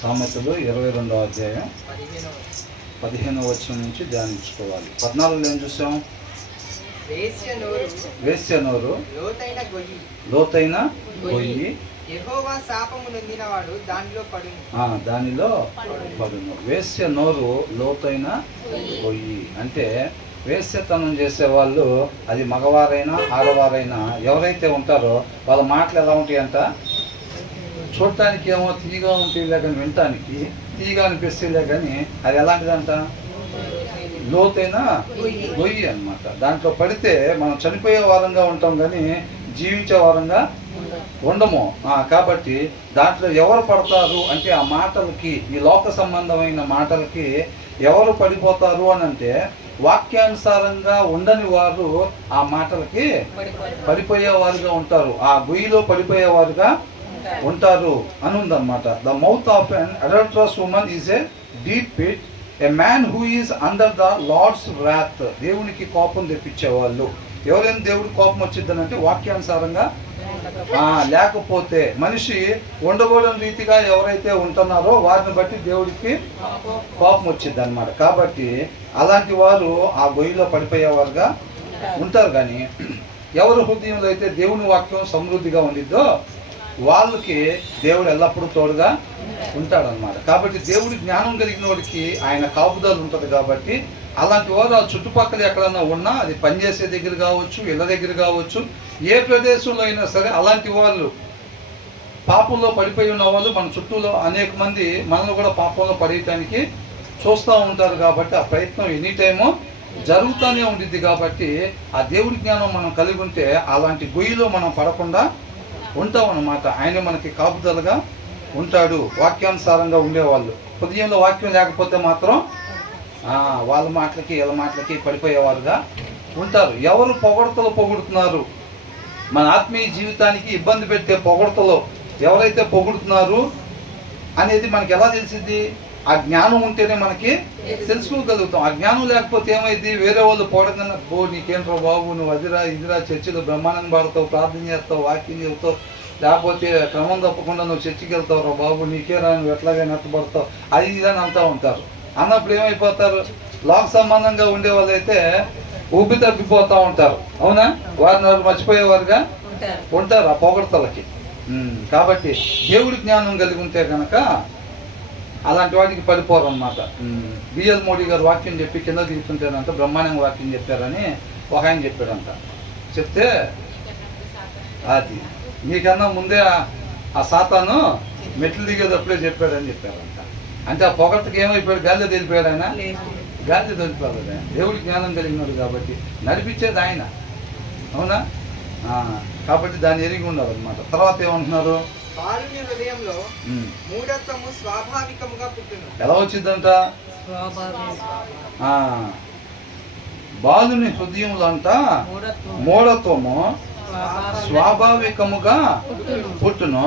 సామెతలు 22వ అధ్యాయం 15వ వచనం నుంచి ధ్యానించుకోవాలి. 14లో ఏం చూసాం? వేశ్య నోరు లోతైన గొయ్యి, యెహోవా శాపము నొందినవాడు దానిలో పడును. వేశ్య నోరు లోతైన గొయ్యి అంటే వేశ్యతనం చేసేవాళ్ళు, అది మగవారైనా ఆడవారైనా ఎవరైతే ఉంటారో వాళ్ళ మాటలు ఎలా ఉంటాయంట, చూడటానికి ఏమో తీయగా ఉంటుందిలే కానీ వినటానికి తీయగా అనిపిస్తుందిలే కానీ అది ఎలాంటిదంట, లోతైన గొయ్యి అన్నమాట. దాంట్లో పడితే మనం చనిపోయే వారంగా ఉంటాం కానీ జీవించే వారంగా ఉండము. కాబట్టి దాంట్లో ఎవరు పడతారు అంటే ఆ మాటలకి, ఈ లోక సంబంధమైన మాటలకి ఎవరు పడిపోతారు అని అంటే వాక్యానుసారంగా ఉండని వారు ఆ మాటలకి పడిపోయేవారుగా ఉంటారు, ఆ గొయ్యిలో పడిపోయేవారుగా ఉంటారు అని ఉందన్నమాట. The mouth of an adulterous woman is a deep pit, a man who is under the lord's wrath. దేవునికి కోపం తెప్పించేవాళ్ళు. ఎవరైనా దేవుడికి కోపం వచ్చిందనంటే వాక్యానుసారంగా లేకపోతే మనిషి ఉండకూడని రీతిగా ఎవరైతే ఉంటున్నారో వారిని బట్టి దేవుడికి కోపం వచ్చింది అనమాట. కాబట్టి అలాంటి వారు ఆ గొయ్యిలో పడిపోయేవారుగా ఉంటారు. కానీ ఎవరి హృదయంలో అయితే దేవుని వాక్యం సమృద్ధిగా ఉండిద్దో వాళ్ళకి దేవుడు ఎల్లప్పుడూ తోడుగా ఉంటాడనమాట. కాబట్టి దేవుడి జ్ఞానం కలిగిన వాడికి ఆయన కాపుదల ఉంటుంది. కాబట్టి అలాంటి వారు ఆ చుట్టుపక్కల ఎక్కడన్నా ఉన్నా, అది పనిచేసే దగ్గర కావచ్చు, ఇళ్ళ దగ్గర కావచ్చు, ఏ ప్రదేశంలో అయినా సరే అలాంటి వాళ్ళు, పాపంలో పడిపోయి ఉన్న వాళ్ళు మన చుట్టూలో అనేక మంది మనల్ని కూడా పాపంలో పడేయటానికి చూస్తూ ఉంటారు. కాబట్టి ఆ ప్రయత్నం ఎనీ టైము జరుగుతూనే ఉండిద్ది. కాబట్టి ఆ దేవుడి జ్ఞానం మనం కలిగి ఉంటే అలాంటి గొయ్యిలో మనం పడకుండా ఉంటాం అన్నమాట. ఆయన మనకి కాపుదలగా ఉంటాడు. వాక్యానుసారంగా ఉండేవాళ్ళు, హృదయంలో వాక్యం లేకపోతే మాత్రం వాళ్ళ మాటలకి వీళ్ళ మాటలకి పడిపోయేవారుగా ఉంటారు. ఎవరు పొగుడుతున్నారు, మన ఆత్మీయ జీవితానికి ఇబ్బంది పెట్టే పొగడతలు ఎవరైతే పొగుడుతున్నారు అనేది మనకి ఎలా తెలిసింది? ఆ జ్ఞానం ఉంటేనే మనకి తెలుసుకోగలుగుతాం. ఆ జ్ఞానం లేకపోతే ఏమైంది? వేరే వాళ్ళు పోవడం, నీకేంట్రా బాబు, నువ్వు అదిరా ఇదిరా, చర్చిలో బ్రహ్మాండంగా పాడతావు, ప్రార్థన చేస్తావు, వాక్యం చెబుతావు, లేకపోతే క్రమం తప్పకుండా నువ్వు చర్చికి వెళ్తావు రా బాబు, నీకేరా, నువ్వు ఎట్లాగైనా ఎత్తపడతావు, అది ఇదని అంటూ ఉంటారు. అన్నప్పుడు ఏమైపోతారు? లోక సంబంధంగా ఉండే వాళ్ళైతే ఊపి తప్పిపోతూ ఉంటారు. అవునా? వారిని వారు మర్చిపోయేవారుగా ఉంటారు ఆ పొగడతలకి. కాబట్టి దేవుడి జ్ఞానం కలిగి ఉంటే కనుక అలాంటి వాటికి పడిపోరు అనమాట. బిఎల్ మోడీ గారు వాక్యం చెప్పి కింద దిగుతుంటేనంట బ్రహ్మాండంగా వాక్యం చెప్పారని ఒక ఆయన చెప్పాడంట. చెప్తే అది నీకన్నా ముందే ఆ సాతాను మెట్లు దిగేటప్పుడే చెప్పాడని చెప్పారంట. అంటే ఆ పొగట్టుకి ఏమైపోయాడు? గాలిలో తెలిపాడు ఆయన, గాలిలో తెలిపాడు ఆయన. దేవుడి జ్ఞానం కలిగినాడు కాబట్టి నడిపించేది ఆయన. అవునా? కాబట్టి దాన్ని ఎరిగి ఉండాలి అనమాట. తర్వాత ఏమంటున్నారు? ఎలా వచ్చిందంట? బాలుని హృదయంలో అంట మూఢత్వము స్వాభావికముగా పుట్టును,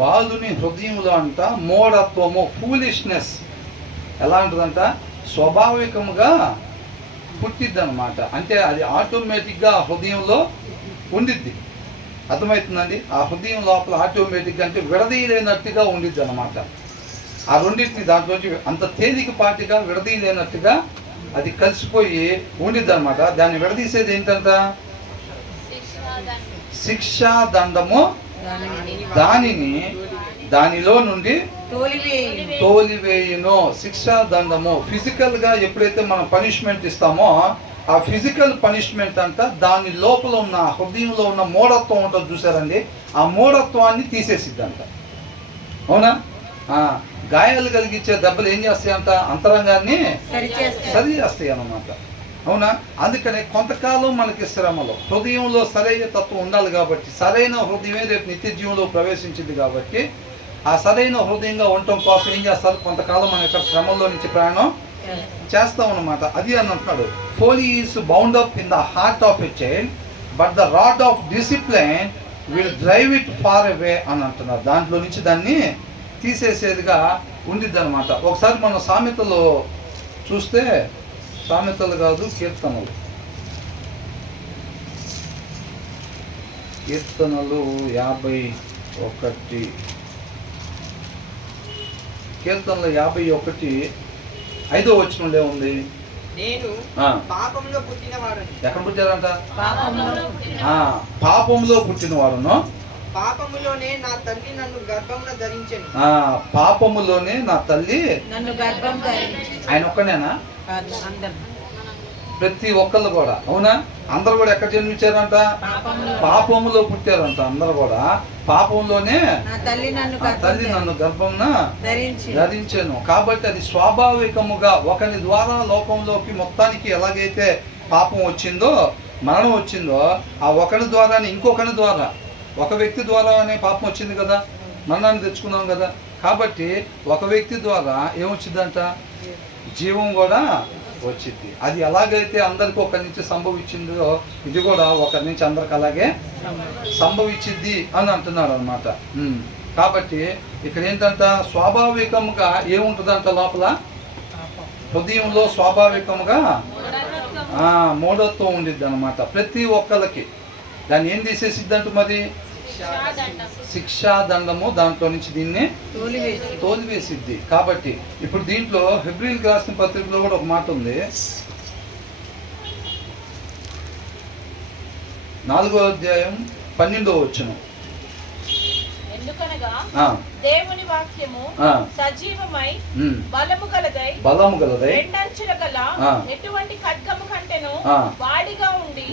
బాలుని హృదయంలో అంట మూఢత్వము, ఫూలిష్నెస్ ఎలా ఉంటుందంట? స్వాభావికముగా పుట్టిద్ది అనమాట. అంటే అది ఆటోమేటిక్గా హృదయంలో ఉండిద్ది. అర్థమవుతుందండి? ఆ హృదయం లోపల ఆటోమేటిక్గా అంటే విడదీయలేనట్టుగా ఉండిద్ది అనమాట. ఆ రెండింటిని దాంట్లోంచి అంత తేలికపాటిగా విడదీయలేనట్టుగా అది కలిసిపోయి ఉండిద్ది అనమాట. దాన్ని విడదీసేది ఏంటంట? శిక్షా దండము దానిలో నుండి తోలివేయును. శిక్షా దండము ఫిజికల్ గా ఎప్పుడైతే మనం పనిష్మెంట్ ఇస్తామో ఆ ఫిజికల్ పనిష్మెంట్ అంట దాని లోపల ఉన్న హృదయంలో ఉన్న మూఢత్వం ఉంటుంది చూసారండి, ఆ మూఢత్వాన్ని తీసేసిద్దంట. అవునా? గాయాలు కలిగించే దెబ్బలు ఏం చేస్తాయంట? అంతరంగాన్ని సరి చేస్తాయి అన్నమాట. అవునా? అందుకనే కొంతకాలం మనకి శ్రమలో హృదయంలో సరైన తత్వం ఉండాలి. కాబట్టి సరైన హృదయమే రేపు నిత్య జీవంలో ప్రవేశించింది. కాబట్టి ఆ సరైన హృదయంగా ఉండటం కోసం ఏం చేస్తారు? కొంతకాలం మన యొక్క శ్రమల్లో నుంచి ప్రయాణం చేస్తాం అన్నమాట. అది అని అంటున్నాడు, folly is bound up in the heart of a child but the rod of discipline will drive it far away అని అంటున్నారు. దాంట్లో నుంచి దాన్ని తీసేసేదిగా ఉండిద్ది అనమాట. ఒకసారి మన సామెతలో చూస్తే, సామెతలు కాదు కీర్తనలు, కీర్తనలు 51. కీర్తనలు 51 5వ వచనంలో ఉంది. నేను ఆ, పాపంలో పుట్టినవాడని, ఎక్కడ పుట్టారంట? పాపములో పాపంలో పుట్టిన వారును, పాపములోనే నా తల్లి నన్ను గర్భమున ధరించెను. పాపములోనే నా తల్లి. నన్ను గర్భం ధరించి. ఆయన ఒక్కనేనా? కాదు, అందరూ ప్రతి ఒక్కళ్ళు కూడా, అవునా? అందరు కూడా ఎక్కడ జన్మించారంట? పాపములో. పాపములో పుట్టారంట. అందరు కూడా పాపంలోనే నా తల్లి నన్ను ఆ తల్లి నన్ను గర్భంన ధరించి. ధరించాను. కాబట్టి అది స్వాభావికముగా ఒకరి ద్వారా లోకంలోకి మొత్తానికి ఎలాగైతే పాపం వచ్చిందో, మరణం వచ్చిందో, ఆ ఒకరి ద్వారానే ఇంకొకరి ద్వారా, ఒక వ్యక్తి ద్వారానే పాపం వచ్చింది కదా, మరణాన్ని తెచ్చుకున్నాం కదా. కాబట్టి ఒక వ్యక్తి ద్వారా ఏమొచ్చిందంట? జీవం కూడా వచ్చింది. అది ఎలాగైతే అందరికి ఒకరి నుంచి సంభవించిందో, ఇది కూడా ఒకరి నుంచి అందరికి అలాగే సంభవించింది అని అంటున్నాడు అనమాట. కాబట్టి ఇక్కడ ఏంటంట? స్వాభావికంగా ఏముంటుందంట లోపల? హృదయంలో స్వాభావికంగా మూఢత్వం ఉండిద్ది అనమాట ప్రతి ఒక్కరికి. దాన్ని ఏం తీసేసిద్దంట? మరి శిక్షాదండము దాంట్లో నుంచి దీన్ని తోలివేసిద్ది. కాబట్టి ఇప్పుడు దీంట్లో హెబ్రీయులకు రాసిన పత్రికలో కూడా ఒక మాట ఉంది. 4వ అధ్యాయం 12వ వచనం. ఎందుకనగా ఆ, దేవుని వాక్యము ఆ, సజీవమై ఉమ్, బలము గలదై బలము గలదై రెండంచుల గల ఆ. ఎటువంటి ఖడ్గము కంటెను ఆ. వాడిగా ఉండి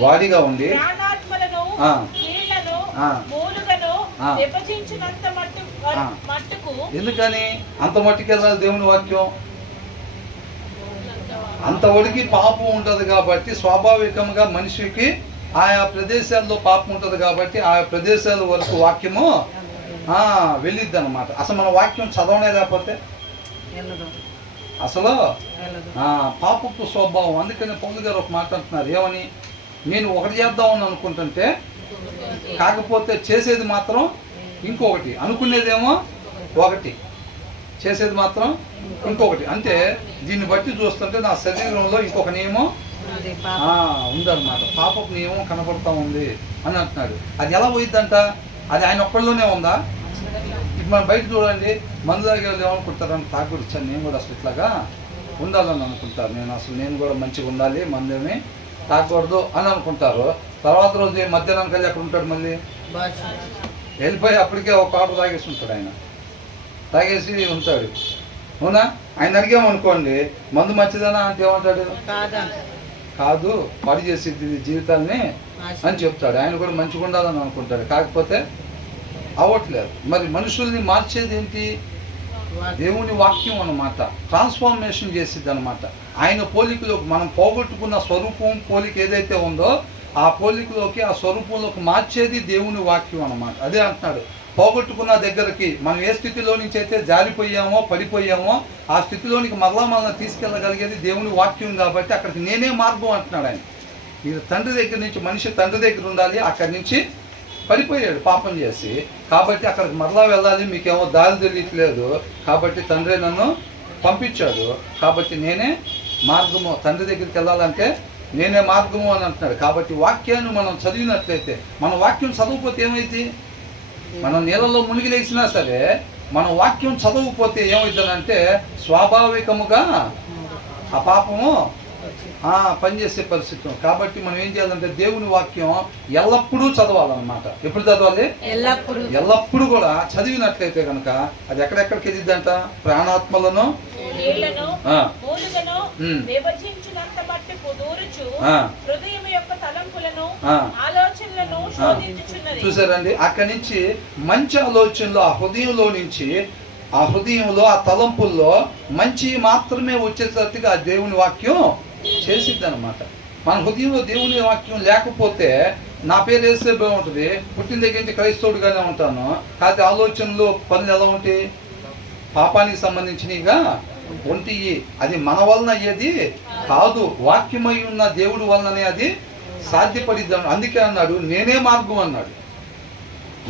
ఉండి ప్రాణాత్మలను ఆ. కీళ్లను ఆ. మూలుగను ఆ. విభజించినంత ఆ. మట్టుకు ఎందుకని అంత మట్టుకెళ్ళాలి దేవుని వాక్యం? అంతవరకు పాపం ఉంటుంది కాబట్టి, స్వాభావికంగా మనిషికి ఆయా ప్రదేశాల్లో పాపం ఉంటుంది కాబట్టి ఆయా ప్రదేశాల వరకు వాక్యము వెళ్ళిద్ది అనమాట. అసలు మన వాక్యం చదవనే లేకపోతే అసలు పాపపు స్వభావం. అందుకని పౌలు గారు ఒక మాట అంటున్నారు. ఏమని? నేను ఒకటి చేద్దామని అనుకుంటుంటే కాకపోతే చేసేది మాత్రం ఇంకొకటి, అనుకునేదేమో ఒకటి, చేసేది మాత్రం ఇంకొకటి. అంటే దీన్ని బట్టి చూస్తుంటే నా శరీరంలో ఇంకొక నియమం ఉందన్నమాట. పాపపు నియమం కనపడతా ఉంది అని అంటున్నాడు. అది ఎలా పోయిద్దంట? అది ఆయన ఒక్కళ్ళలోనే ఉందా? ఇప్పుడు మనం బయట చూడండి, మందు తాగే వాళ్ళు ఏమనుకుంటారని, తాగుడు ఇచ్చాను నేను కూడా అసలు ఇట్లాగా ఉండాలని అనుకుంటారు. నేను కూడా మంచిగా ఉండాలి, మందేమి తాగకూడదు అని అనుకుంటారు. తర్వాత రోజు మధ్యాహ్నం కలిసి అక్కడ ఉంటాడు, మళ్ళీ వెళ్ళిపోయి అప్పటికే ఒక ఆట తాగేసి ఉంటాడు. ఆయన తాగేసి ఉంటాడు, అవునా? ఆయన అడిగామనుకోండి మందు మంచిదనా అంటే ఏమంటాడు? కాదు, పాడు చేసేది జీవితాన్ని అని చెప్తాడు. ఆయన కూడా మంచిగా ఉండాలని అనుకుంటాడు, కాకపోతే అవ్వట్లేదు. మరి మనుషుల్ని మార్చేది ఏంటి? దేవుని వాక్యం అన్నమాట. ట్రాన్స్ఫార్మేషన్ చేసిద్ది అనమాట. ఆయన పోలికలోకి మనం పోగొట్టుకున్న స్వరూపం, పోలిక ఏదైతే ఉందో ఆ పోలికలోకి, ఆ స్వరూపంలోకి మార్చేది దేవుని వాక్యం అన్నమాట. అదే అంటున్నాడు, పోగొట్టుకున్న దగ్గరికి మనం ఏ స్థితిలో నుంచి అయితే జారిపోయామో, పడిపోయామో, ఆ స్థితిలోనికి మరలా తీసుకెళ్ళగలిగేది దేవుని వాక్యం కాబట్టి అక్కడికి నేనే మార్గం అంటున్నాడు ఆయన. మీరు తండ్రి దగ్గర నుంచి, మనిషి తండ్రి దగ్గర ఉండాలి, అక్కడి నుంచి పడిపోయాడు పాపం చేసి, కాబట్టి అక్కడికి మరలా వెళ్ళాలి, మీకేమో దారి తెలియట్లేదు, కాబట్టి తండ్రి నన్ను పంపించాడు, కాబట్టి నేనే మార్గము, తండ్రి దగ్గరికి వెళ్ళాలంటే నేనే మార్గము అని అంటున్నాడు. కాబట్టి వాక్యాన్ని మనం చదివినట్లయితే, మన వాక్యం చదవకపోతే ఏమైంది? మనం నీళ్ళలో మునిగి లేచినా సరే మన వాక్యం చదవకపోతే ఏమవుతుందంటే స్వాభావికముగా ఆ పాపము పనిచేసే పరిస్థితి. కాబట్టి మనం ఏం చేయాలంటే దేవుని వాక్యం ఎల్లప్పుడూ చదవాలన్నమాట. ఎప్పుడు చదవాలి? ఎల్లప్పుడూ కూడా చదివినట్లయితే కనుక అది ఎక్కడెక్కడికి ఎదిద్దంట? ప్రాణాత్మలను చూసారండి. అక్కడి నుంచి మంచి ఆలోచనలు ఆ హృదయంలో నుంచి, ఆ హృదయంలో ఆ తలంపుల్లో మంచి మాత్రమే వచ్చేటట్టుగా ఆ దేవుని వాక్యం చేసిద్ది అనమాట. మన హృదయంలో దేవుని వాక్యం లేకపోతే నా పేరు వేస్తే బాగుంటుంది, పుట్టిన దగ్గర నుంచి క్రైస్తవుడిగానే ఉంటాను, కాకపోతే ఆలోచనలు పనులు ఎలా ఉంటాయి? పాపానికి సంబంధించినవిగా ఉంటాయి. అది మన వలన అయ్యేది కాదు, వాక్యమై ఉన్న దేవుడి వలననే అది సాధ్యపడిద్ది. అందుకే అన్నాడు నేనే మార్గం అన్నాడు.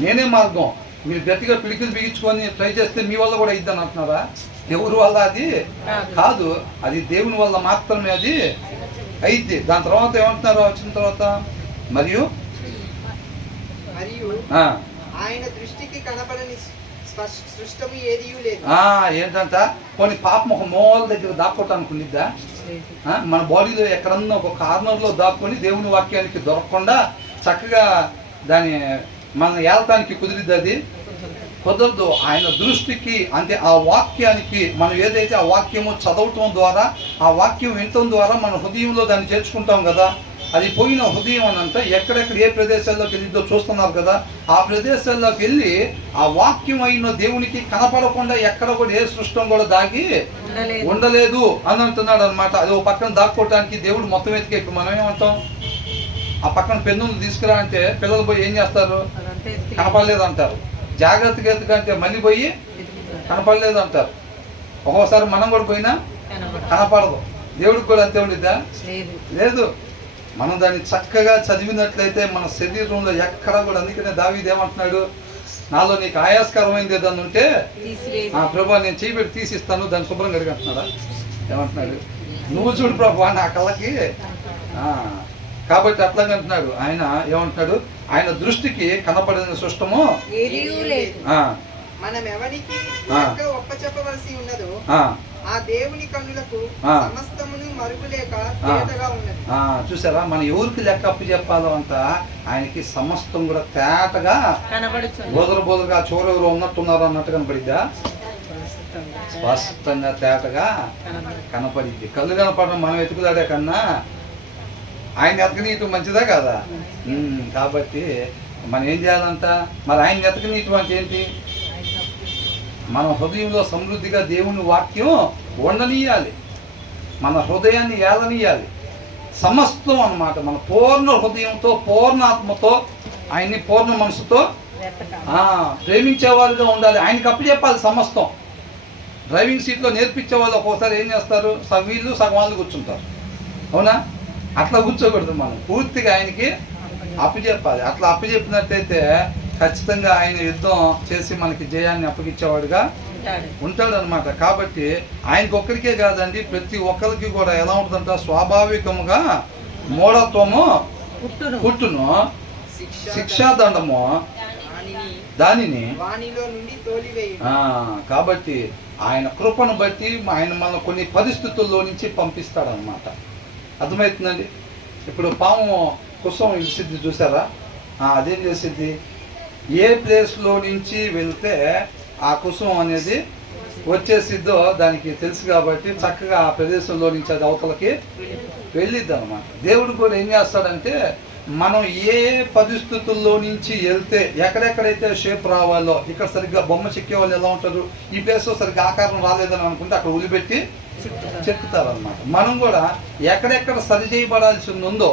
నేనే మార్గం. మీరు గట్టిగా పిడికిలు బిగించుకొని ట్రై చేస్తే మీ వల్ల కూడా అయిద్దని అంటున్నారా? ఎవరి వల్ల అది కాదు, అది దేవుని వల్ల మాత్రమే అది అయిద్ది. దాని తర్వాత ఏమంటున్నారో వచ్చిన తర్వాత, మరియు మరియు ఆ, ఆయన దృష్టికి కనపడని సృష్టము ఏదియూ లేదు. ఏంటంట కొన్ని పాపం ఒక మూల దగ్గర దాక్కోటానికి ఉండిద్దా? మన బాడీలో ఎక్కడన్నా ఒక కార్నర్లో దాక్కొని దేవుని వాక్యానికి దొరకకుండా చక్కగా దాని మన ఏలటానికి కుదిరిద్ది? అది కుదరదు. ఆయన దృష్టికి అంటే ఆ వాక్యానికి మనం ఏదైతే ఆ వాక్యము చదవటం ద్వారా ఆ వాక్యం వినటం ద్వారా మన హృదయంలో దాన్ని చేర్చుకుంటాం కదా. అది పోయిన హృదయం అనంతా ఎక్కడెక్కడ ఏ ప్రదేశాల్లోకి వెళ్ళిద్దో చూస్తున్నారు కదా. ఆ ప్రదేశాల్లోకి వెళ్ళి ఆ వాక్యం అయిన దేవునికి కనపడకుండా ఎక్కడ కూడా ఏ సృష్టం కూడా దాగి ఉండలేదు అని అంటున్నాడు అనమాట. అది ఒక పక్కన దాక్కోవటానికి దేవుడు మొత్తం ఎత్తికే. ఇప్పుడు మనం ఏమంటాం, ఆ పక్కన పెన్నులు తీసుకురా అంటే పిల్లలు పోయి ఏం చేస్తారు? కనపడలేదు అంటారు. జాగ్రత్తగా ఎత్తుకంటే మళ్ళీ పోయి కనపడలేదు అంటారు. ఒక్కోసారి మనం కూడా పోయినా కనపడదు. దేవుడికి కూడా అంతే ఉండిద్దా? లేదు. మనం దాన్ని చక్కగా చదివినట్లయితే మన శరీరంలో ఎక్కడ కూడా, అందుకనే దావీదు ఏమంటున్నాడు, నాలో నీకు ఆయాస్కరమైంది ఏదన్నా ఉంటే ప్రభా నేను చేయబెట్టి తీసిస్తాను, దాన్ని శుభ్రంగా అడిగంటున్నాడా? ఏమంటున్నాడు? నువ్వు చూడు ప్రభా నా కళ్ళకి. కాబట్టి అట్లాగే అంటున్నాడు ఆయన. ఏమంటున్నాడు? ఆయన దృష్టికి కనపడిన సృష్టము మనం ఎవరికి ఒప్పచెప్పవలసి ఉన్నదో ఆ దేవుని కన్నులకు సమస్తమును మరుగులేక తేటగా ఉన్నది. చూసారా, మనం ఎవరికి లెక్క అప్పు చెప్పాలో అంట ఆయనకి సమస్తం కూడా తేటగా బోదరుగా చోరెవరు ఉన్నట్టున్నారు అన్నట్టు కనపడిద్దా? స్పష్టంగా తేటగా కనపడిద్ది. కళ్ళు కనపడడం మనం వెతుకులాడే కన్నా ఆయన ఎతకనీయటం మంచిదా కదా. కాబట్టి మనం ఏం చేయాలంట? మరి ఆయన ఎతకనీయటం అంటే ఏంటి? మన హృదయంలో సమృద్ధిగా దేవుని వాక్యం ఉండనీయాలి, మన హృదయాన్ని ఏలనీయాలి. సమస్తం అన్నమాట. మన పూర్ణ హృదయంతో పూర్ణ ఆత్మతో ఆయన్ని పూర్ణ మనసుతో ప్రేమించేవారుగా ఉండాలి. ఆయనకి అప్పు చెప్పాలి సమస్తం. డ్రైవింగ్ సీట్లో నేర్పించే వాళ్ళు ఒక్కోసారి ఏం చేస్తారు, సగం వీళ్ళు సగం వాళ్ళు కూర్చుంటారు. అవునా? అట్లా కూర్చోకూడదు. మనం పూర్తిగా ఆయనకి అప్పు చెప్పాలి. అట్లా అప్పు చెప్పినట్టయితే ఖచ్చితంగా ఆయన యుద్ధం చేసి మనకి జయాన్ని అప్పగించేవాడుగా ఉంటాడు అనమాట. కాబట్టి ఆయనకి ఒక్కరికే కాదండి, ప్రతి ఒక్కరికి కూడా ఎలా ఉంటుందంట, స్వాభావికముగా మూఢత్వము పుట్టును, శిక్షాదండము దానిని. కాబట్టి ఆయన కృపను బట్టి ఆయన మన కొన్ని పరిస్థితుల్లో నుంచి పంపిస్తాడనమాట. అర్థమవుతుందండి? ఇప్పుడు పాము కుసం ఇసిద్ది చూసారా? అదేం చేసిద్ది? ఏ ప్లేస్లో నుంచి వెళ్తే ఆ కుసుమం అనేది వచ్చేసిద్దో దానికి తెలుసు కాబట్టి చక్కగా ఆ ప్రదేశంలో నుంచి అది అవతలకి వెళ్ళిద్ది అనమాట. దేవుడు కూడా ఏం చేస్తాడంటే మనం ఏ పరిస్థితుల్లో నుంచి వెళ్తే ఎక్కడెక్కడైతే షేప్ రావాలో, ఇక్కడ సరిగ్గా బొమ్మ చెక్కే వాళ్ళు ఎలా ఉంటారు, ఈ ప్లేస్లో సరిగ్గా ఆకారం రాలేదని అనుకుంటే అక్కడ ఉలిపెట్టి చెక్కుతారనమాట. మనం కూడా ఎక్కడెక్కడ సరి చేయబడాల్సి ఉందో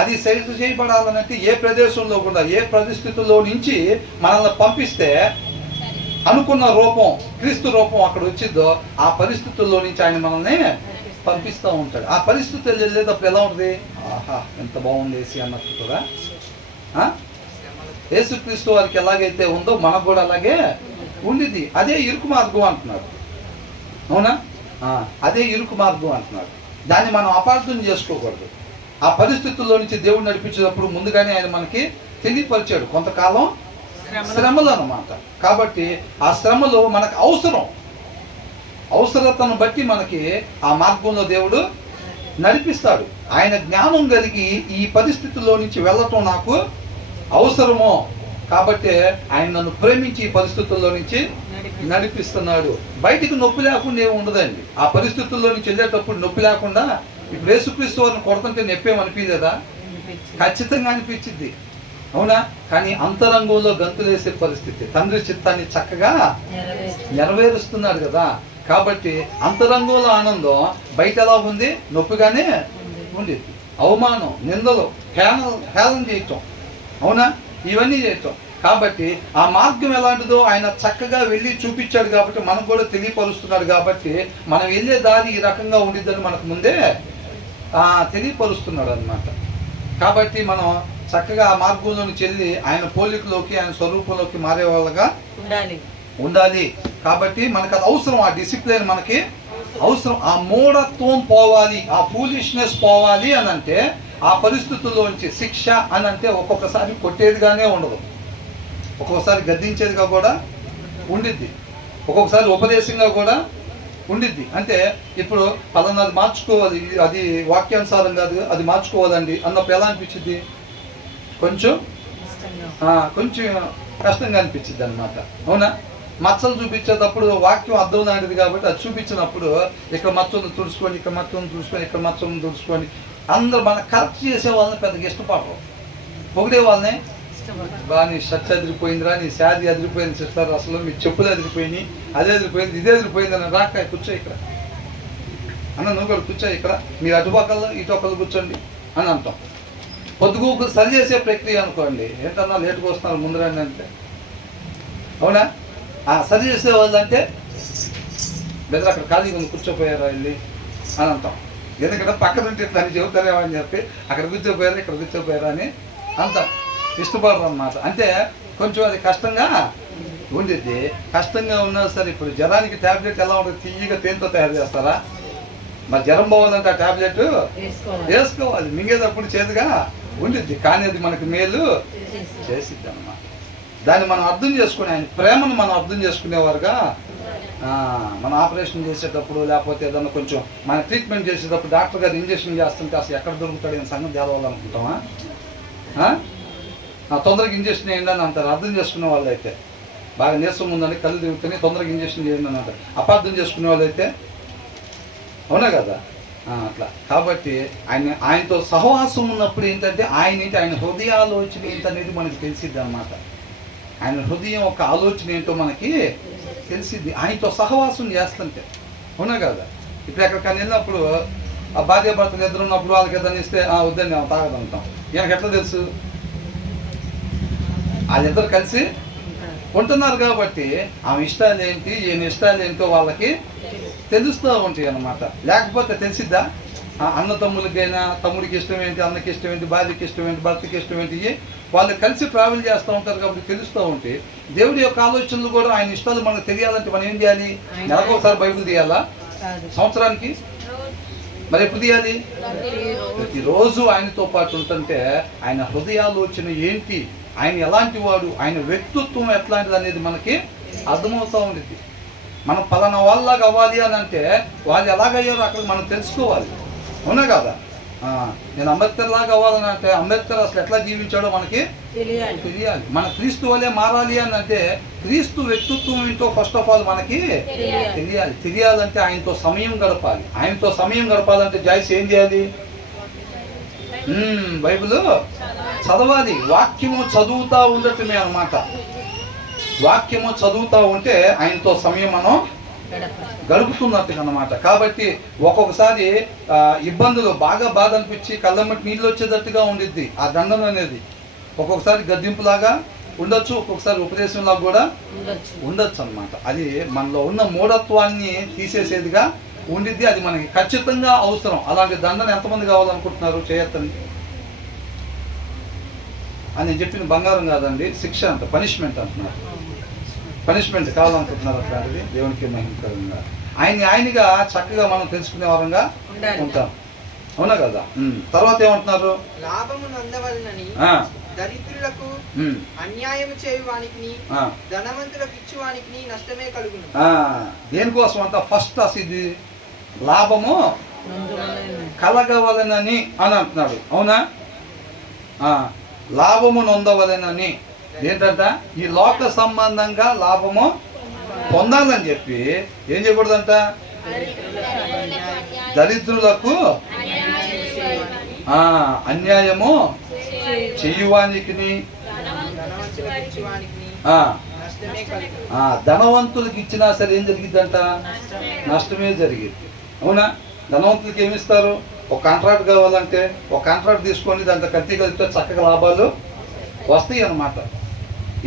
అది సరి చేయబడాలనంటే ఏ ప్రదేశంలో కూడా ఏ పరిస్థితుల్లో నుంచి మనల్ని పంపిస్తే అనుకున్న రూపం క్రీస్తు రూపం అక్కడ వచ్చిందో ఆ పరిస్థితుల్లో నుంచి ఆయన మనల్ని పంపిస్తూ ఉంటాడు. ఆ పరిస్థితులు వెళ్ళేటప్పుడు ఎలా ఉంటుంది? ఆహా ఎంత బాగుంది ఏసీ అన్నట్టు కూడా. యేసుక్రీస్తు వారికి ఎలాగైతే ఉందో మనకు కూడా అలాగే ఉండిద్ది. అదే ఇరుకు మార్గం అంటున్నాడు. అవునా? అదే ఇరుకు మార్గం అంటున్నాడు. దాన్ని మనం అపార్థం చేసుకోకూడదు. ఆ పరిస్థితుల్లో నుంచి దేవుడు నడిపించేటప్పుడు ముందుగానే ఆయన మనకి తెలియపరిచాడు కొంతకాలం శ్రమలు అన్నమాట. కాబట్టి ఆ శ్రమలు మనకు అవసరతను బట్టి మనకి ఆ మార్గంలో దేవుడు నడిపిస్తాడు. ఆయన జ్ఞానం కలిగి ఈ పరిస్థితుల్లో నుంచి వెళ్ళటం నాకు అవసరమో కాబట్టి ఆయన నన్ను ప్రేమించి ఈ పరిస్థితుల్లో నుంచి నడిపిస్తున్నాడు. బయటికి నొప్పి లేకుండా ఏమి ఉండదండి. ఆ పరిస్థితుల్లో నుంచి వెళ్ళేటప్పుడు నొప్పి లేకుండా ఇప్పుడు యేసుక్రీస్తు వారిని కొడుతుంటే నొప్పేమనిపించలేదా? ఖచ్చితంగా అనిపించింది. అవునా? కానీ అంతరంగంలో గంతులేసే పరిస్థితి. తండ్రి చిత్తాన్ని చక్కగా నెరవేరుస్తున్నాడు కదా. కాబట్టి అంతరంగంలో ఆనందం బయట ఎలా ఉంది? నొప్పిగానే ఉండేది. అవమానం, నిందలు, హేళన చేయటం, అవునా? ఇవన్నీ చేయటం. కాబట్టి ఆ మార్గం ఎలాంటిదో ఆయన చక్కగా వెళ్ళి చూపించాడు కాబట్టి మనకు కూడా తెలియపరుస్తున్నాడు. కాబట్టి మనం వెళ్ళే దారి ఈ రకంగా ఉండిద్దని మనకు ముందే తెలియపరుస్తున్నాడు అన్నమాట. కాబట్టి మనం చక్కగా ఆ మార్గంలోని చెల్లి ఆయన పోలికలోకి ఆయన స్వరూపంలోకి మారే వాళ్ళగా ఉండాలి. కాబట్టి మనకు అది అవసరం. ఆ డిసిప్లిన్ మనకి అవసరం. ఆ మూఢత్వం పోవాలి, ఆ ఫూలిష్నెస్ పోవాలి అని అంటే ఆ పరిస్థితుల్లోంచి శిక్ష అని అంటే ఒక్కొక్కసారి కొట్టేదిగానే ఉండదు. ఒక్కొక్కసారి గద్దించేదిగా కూడా ఉండిద్ది, ఒక్కొక్కసారి ఉపదేశంగా కూడా ఉండిద్ది. అంటే ఇప్పుడు పలానాది మార్చుకోవాలి, అది వాక్యానుసారం కాదు, అది మార్చుకోవాలండి అన్నప్పుడు ఎలా అనిపించింది? కొంచెం కొంచెం కష్టంగా అనిపించింది అనమాట. అవునా? మచ్చలు చూపించేటప్పుడు వాక్యం అర్థం లాంటిది కాబట్టి అది చూపించినప్పుడు ఇక్కడ మచ్చను తుడుచుకొని, ఇక్కడ మచ్చను తుడుచుకొని, ఇక్కడ మచ్చను తుడుచుకొని అందరూ మన కరెక్ట్ చేసే వాళ్ళని పెద్దగా ఇష్టపడరు. పొగిడే వాళ్ళని బా నీ షర్ట్ అదిరిపోయిందిరా, నీ శారీ అదిరిపోయింది సిస్టర్, అసలు మీ చెప్పులు అదిరిపోయినాయి, అదే అదిరిపోయింది, ఇదే అదిరిపోయింది అని రాక కూర్చో ఇక్కడ అన్న, నువ్వు కూడా కూర్చో ఇక్కడ, మీరు అటుపక్కల్లో ఇటుపక్కలు కూర్చోండి అని అంటాం. పొద్దుగూకు సరి చేసే ప్రక్రియ అనుకోండి, ఏంటన్నా లేటుకు వస్తున్నారు ముందు రండి అంటే, అవునా? సరి చేసే వాళ్ళు అంటే బెదర్ అక్కడ ఖాళీగా ఉంది కూర్చోపోయారా వెళ్ళి అని అంటాం. ఎందుకంటే పక్కన ఉంటే ఇట్లా అని చెబుతారేమో అని చెప్పి అక్కడ కూర్చోపోయారా ఇక్కడ కూర్చోపోయారా అని అంత ఇష్టపడరు అన్నమాట. అంటే కొంచెం అది కష్టంగా ఉండిద్ది. కష్టంగా ఉన్నా సరే ఇప్పుడు జ్వరానికి ట్యాబ్లెట్ ఎలా ఉంటుంది? తీయగా తేనెతో తయారు చేస్తారా? మరి జ్వరం పోవాలంటే ఆ ట్యాబ్లెట్ వేసుకోవాలి, మింగేటప్పుడు చేదుగా ఉండిద్ది, కానీ అది మనకు మేలు చేసిద్ది అన్నమాట. దాన్ని మనం అర్థం చేసుకునే, ఆయన ప్రేమను మనం అర్థం చేసుకునేవారుగా మన ఆపరేషన్ చేసేటప్పుడు లేకపోతే ఏదన్నా కొంచెం మన ట్రీట్మెంట్ చేసేటప్పుడు డాక్టర్ గారు ఇంజక్షన్ చేస్తుంటే అసలు ఎక్కడ దొరుకుతాడు అని సంగతి తెలవాలనుకుంటామా? తొందరగా ఇంజక్షన్ వేయండి అని అంటారు. అర్థం చేసుకునే వాళ్ళు అయితే బాగా నీరసం ఉందని కళ్ళు తిరుగుతాయి, తొందరగా ఇంజక్షన్ చేయండి అని అంటారు. అపార్థం చేసుకునే వాళ్ళు అయితే అవునా కదా? అట్లా కాబట్టి ఆయనతో సహవాసం ఉన్నప్పుడు ఏంటంటే ఆయన హృదయాలోచన ఏంటనేది మనకి తెలిసిద్ది అన్నమాట. ఆయన హృదయం ఒక ఆలోచన ఏంటో మనకి తెలిసిద్ది ఆయనతో సహవాసం చేస్తుంటే, అవునా కదా? ఇప్పుడు ఎక్కడికైనా వెళ్ళినప్పుడు ఆ భార్య భర్తలు ఇద్దరు ఉన్నప్పుడు వాళ్ళకి ఏదైనా ఇస్తే వద్దని తాగదంటాం. ఈయనకి ఎట్లా తెలుసు? వాళ్ళిద్దరు కలిసి ఉంటున్నారు కాబట్టి ఆమె ఇష్టాలు ఏంటి, ఈయన ఇష్టాలు ఏంటో వాళ్ళకి తెలుస్తూ ఉంటాయి అన్నమాట. లేకపోతే తెలిసిద్దా? అన్న తమ్ములకైనా తమ్ముడికి ఇష్టం ఏంటి, అన్నకి ఇష్టం ఏంటి, భార్యకి ఇష్టం ఏంటి, భర్తకి ఇష్టం ఏంటి, వాళ్ళు కలిసి ట్రావెల్ చేస్తూ ఉంటారు కాబట్టి తెలుస్తూ ఉంటాయి. దేవుడి యొక్క ఆలోచనలు కూడా ఆయన ఇష్టాలు మనకు తెలియాలంటే మనం ఏం చేయాలి? నెలకు ఒకసారి బైబిల్ తీయాలా? సంవత్సరానికి మరి ఎప్పుడు తీయాలి? ప్రతిరోజు ఆయనతో పాటు ఉంటుంటే ఆయన హృదయాలోచన ఏంటి, ఆయన ఎలాంటి వాడు, ఆయన వ్యక్తిత్వం ఎట్లాంటిది అనేది మనకి అర్థమవుతూ ఉండేది. మనం పలానా వాళ్ళలాగా అవ్వాలి అని అంటే వాళ్ళు ఎలాగయ్యారో అక్కడ మనం తెలుసుకోవాలి, అవునా కదా? నేను అంబేద్కర్ లాగా అవ్వాలని అంటే అంబేద్కర్ అసలు ఎట్లా జీవించాడో మనకి తెలియాలి. మన క్రీస్తు వల్లే మారాలి అని అంటే క్రీస్తు వ్యక్తిత్వం ఏంటో ఫస్ట్ ఆఫ్ ఆల్ మనకి తెలియాలంటే ఆయనతో సమయం గడపాలి. ఆయనతో సమయం గడపాలంటే జాయిస్ ఏం చేయాలి? బైబిల్ చదవాలి, వాక్యము చదువుతూ ఉండటమే అన్నమాట. వాక్యము చదువుతూ ఉంటే ఆయనతో సమయం మనం గడుపుతున్నట్టుగా అన్నమాట. కాబట్టి ఒక్కొక్కసారి ఇబ్బందులు బాగా బాధ అనిపించి కళ్ళమ్మటి నీళ్ళు వచ్చేటట్టుగా ఉండిద్ది ఆ దండం అనేది. ఒక్కొక్కసారి గద్దింపులాగా ఉండొచ్చు, ఒక్కొక్కసారి ఉపదేశంలాగా కూడా ఉండొచ్చు అన్నమాట. అది మనలో ఉన్న మూఢత్వాన్ని తీసేసేదిగా ఉండిద్ది. అది మనకి ఖచ్చితంగా అవసరం. అలాంటి దండన ఎంతమంది కావాలనుకుంటున్నారు? చేయొద్దని అని నేను చెప్పిన బంగారం కాదండి, శిక్ష అంట, పనిష్మెంట్ అంటున్నారు. పనిష్మెంట్ కావాలనుకుంటున్నారు. అట్లాంటిది దేవునికి మహిమకరంగా ఆయనగా చక్కగా మనం తెలుసుకునే వారంగా ఉంటాం, అవునా కదా? తర్వాత ఏమంటున్నారు? లాభమును అందవలనని దరిద్రులకు అన్యాయం చేయువానికి ధనవంతులకు ఇచ్చువానికి నష్టమే కలుగును. దేనికోసం అంట? ఫస్ట్ అసలు ఇది లాభము కలగవలనని అని అంటున్నాడు, అవునా? లాభము నొందవలనని ఏంటంట? ఈ లోక సంబంధంగా లాభము పొందాలని చెప్పి ఏం చేయకూడదంట? దరిద్రులకు అన్యాయము చేయువానికి ధనవంతులకి ఇచ్చినా సరే ఏం జరిగిద్దంట? నష్టమే జరిగిద్ది, అవునా? ధనవంతులకి ఏమిస్తారు? ఒక కాంట్రాక్ట్ కావాలంటే ఒక కాంట్రాక్ట్ తీసుకొని దాంట్లో కత్తి కలిపితే చక్కగా లాభాలు వస్తాయి అన్నమాట.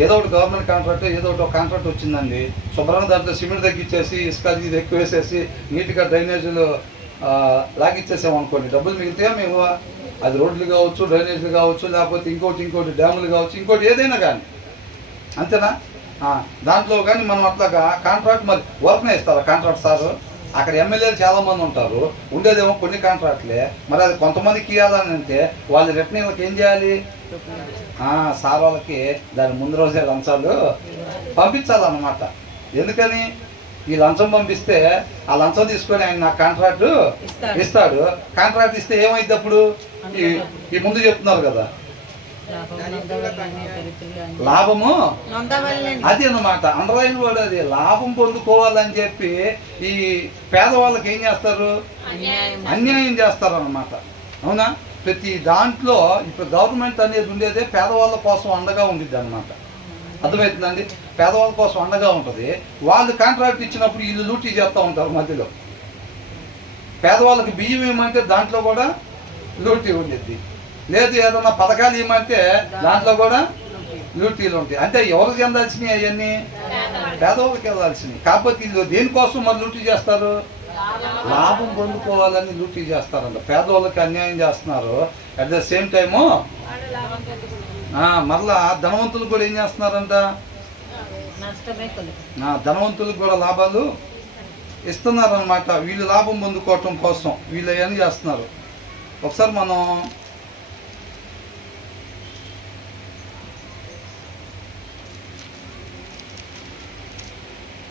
ఏదో ఒకటి గవర్నమెంట్ కాంట్రాక్ట్, ఏదో ఒకటి ఒక కాంట్రాక్ట్ వచ్చిందండి, శుభ్రంగా దాంట్లో సిమెంట్ తగ్గించేసి ఇసుక ఇది ఎక్కువ వేసేసి నీట్గా డ్రైనేజీలు లాగిచ్చేసామనుకోండి, డబ్బులు మిగిలితే మేము అది రోడ్లు కావచ్చు, డ్రైనేజీలు కావచ్చు, లేకపోతే ఇంకోటి డ్యాములు కావచ్చు, ఇంకోటి ఏదైనా కానీ, అంతేనా? దాంట్లో కానీ మనం అట్లాగా కాంట్రాక్ట్ మరి వర్క్నే ఇస్తారు కాంట్రాక్ట్ సారు. అక్కడ ఎమ్మెల్యేలు చాలామంది ఉంటారు, ఉండేదేమో కొన్ని కాంట్రాక్ట్లే. మరి అది కొంతమందికి ఇవ్వాలని అంటే వాళ్ళు రిటర్న్ ఏం చేయాలి? సార్ వాళ్ళకి దాని ముందు రోజే లంచాలు పంపించాలన్నమాట. ఎందుకని ఈ లంచం పంపిస్తే ఆ లంచం తీసుకొని ఆయన నాకు కాంట్రాక్ట్ ఇస్తాడు. కాంట్రాక్ట్ ఇస్తే ఏమైంది అప్పుడు? ఈ ముందు చెప్తున్నారు కదా లాభము, అది అన్నమాట అండర్లైన్ వర్డ్. అది లాభం పొందుకోవాలని చెప్పి ఈ పేదవాళ్ళకి ఏం చేస్తారు? అన్యాయం చేస్తారు అన్నమాట. అవునా? ప్రతి దాంట్లో ఇప్పుడు గవర్నమెంట్ అనేది ఉండేదే పేదవాళ్ళ కోసం అండగా ఉండిద్ది అన్నమాట. అర్థమవుతుందండి? పేదవాళ్ళ కోసం అండగా ఉంటుంది. వాళ్ళు కాంట్రాక్ట్ ఇచ్చినప్పుడు వీళ్ళు లూటీ చేస్తూ ఉంటారు మధ్యలో. పేదవాళ్ళకి బియ్యం ఇవ్వమంటే దాంట్లో కూడా లూటీ ఉండిద్ది. లేదు ఏదన్నా పథకాలు ఇవ్వమంటే దాంట్లో కూడా లూటీలు ఉంటాయి. అంటే ఎవరికి చెందాల్సినవి అవన్నీ? పేదవాళ్ళకి వెళ్ళాల్సినవి. కాకపోతే వీళ్ళు దేనికోసం మరి లూటీ చేస్తారు? లాభం పొందుకోవాలని లూటీ చేస్తారంట. పేదవాళ్ళకి అన్యాయం చేస్తున్నారు. అట్ ద సేమ్ టైము మరలా ధనవంతులు కూడా ఏం చేస్తున్నారంట? ధనవంతులకు కూడా లాభాలు ఇస్తున్నారనమాట. వీళ్ళు లాభం పొందుకోవటం కోసం వీళ్ళు ఏం చేస్తున్నారు? ఒకసారి మనం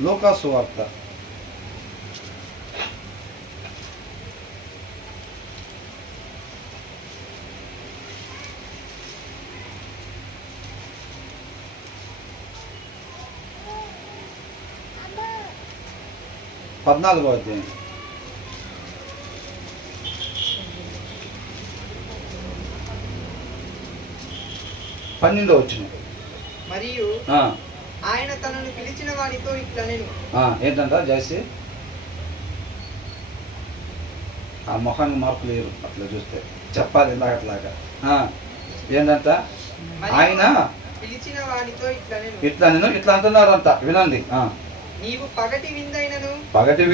లూకాసు వార్త 14వ అధ్యాయం. పన్నెండో వచ్చిన. మరియు ఆయన తనను పిలిచిన వారితో ఇట్లా నేను ఏంటంట జయసి ఆ మొహానికి మార్పు లేరు అట్లా చూస్తే చెప్పాలి ఇందాక అట్లాగా. ఏంటంట? ఆయన పిలిచిన వారితో ఇట్లా అంటున్నాడంట. వినండి. నీవు పగటి విందైనను రాత్రి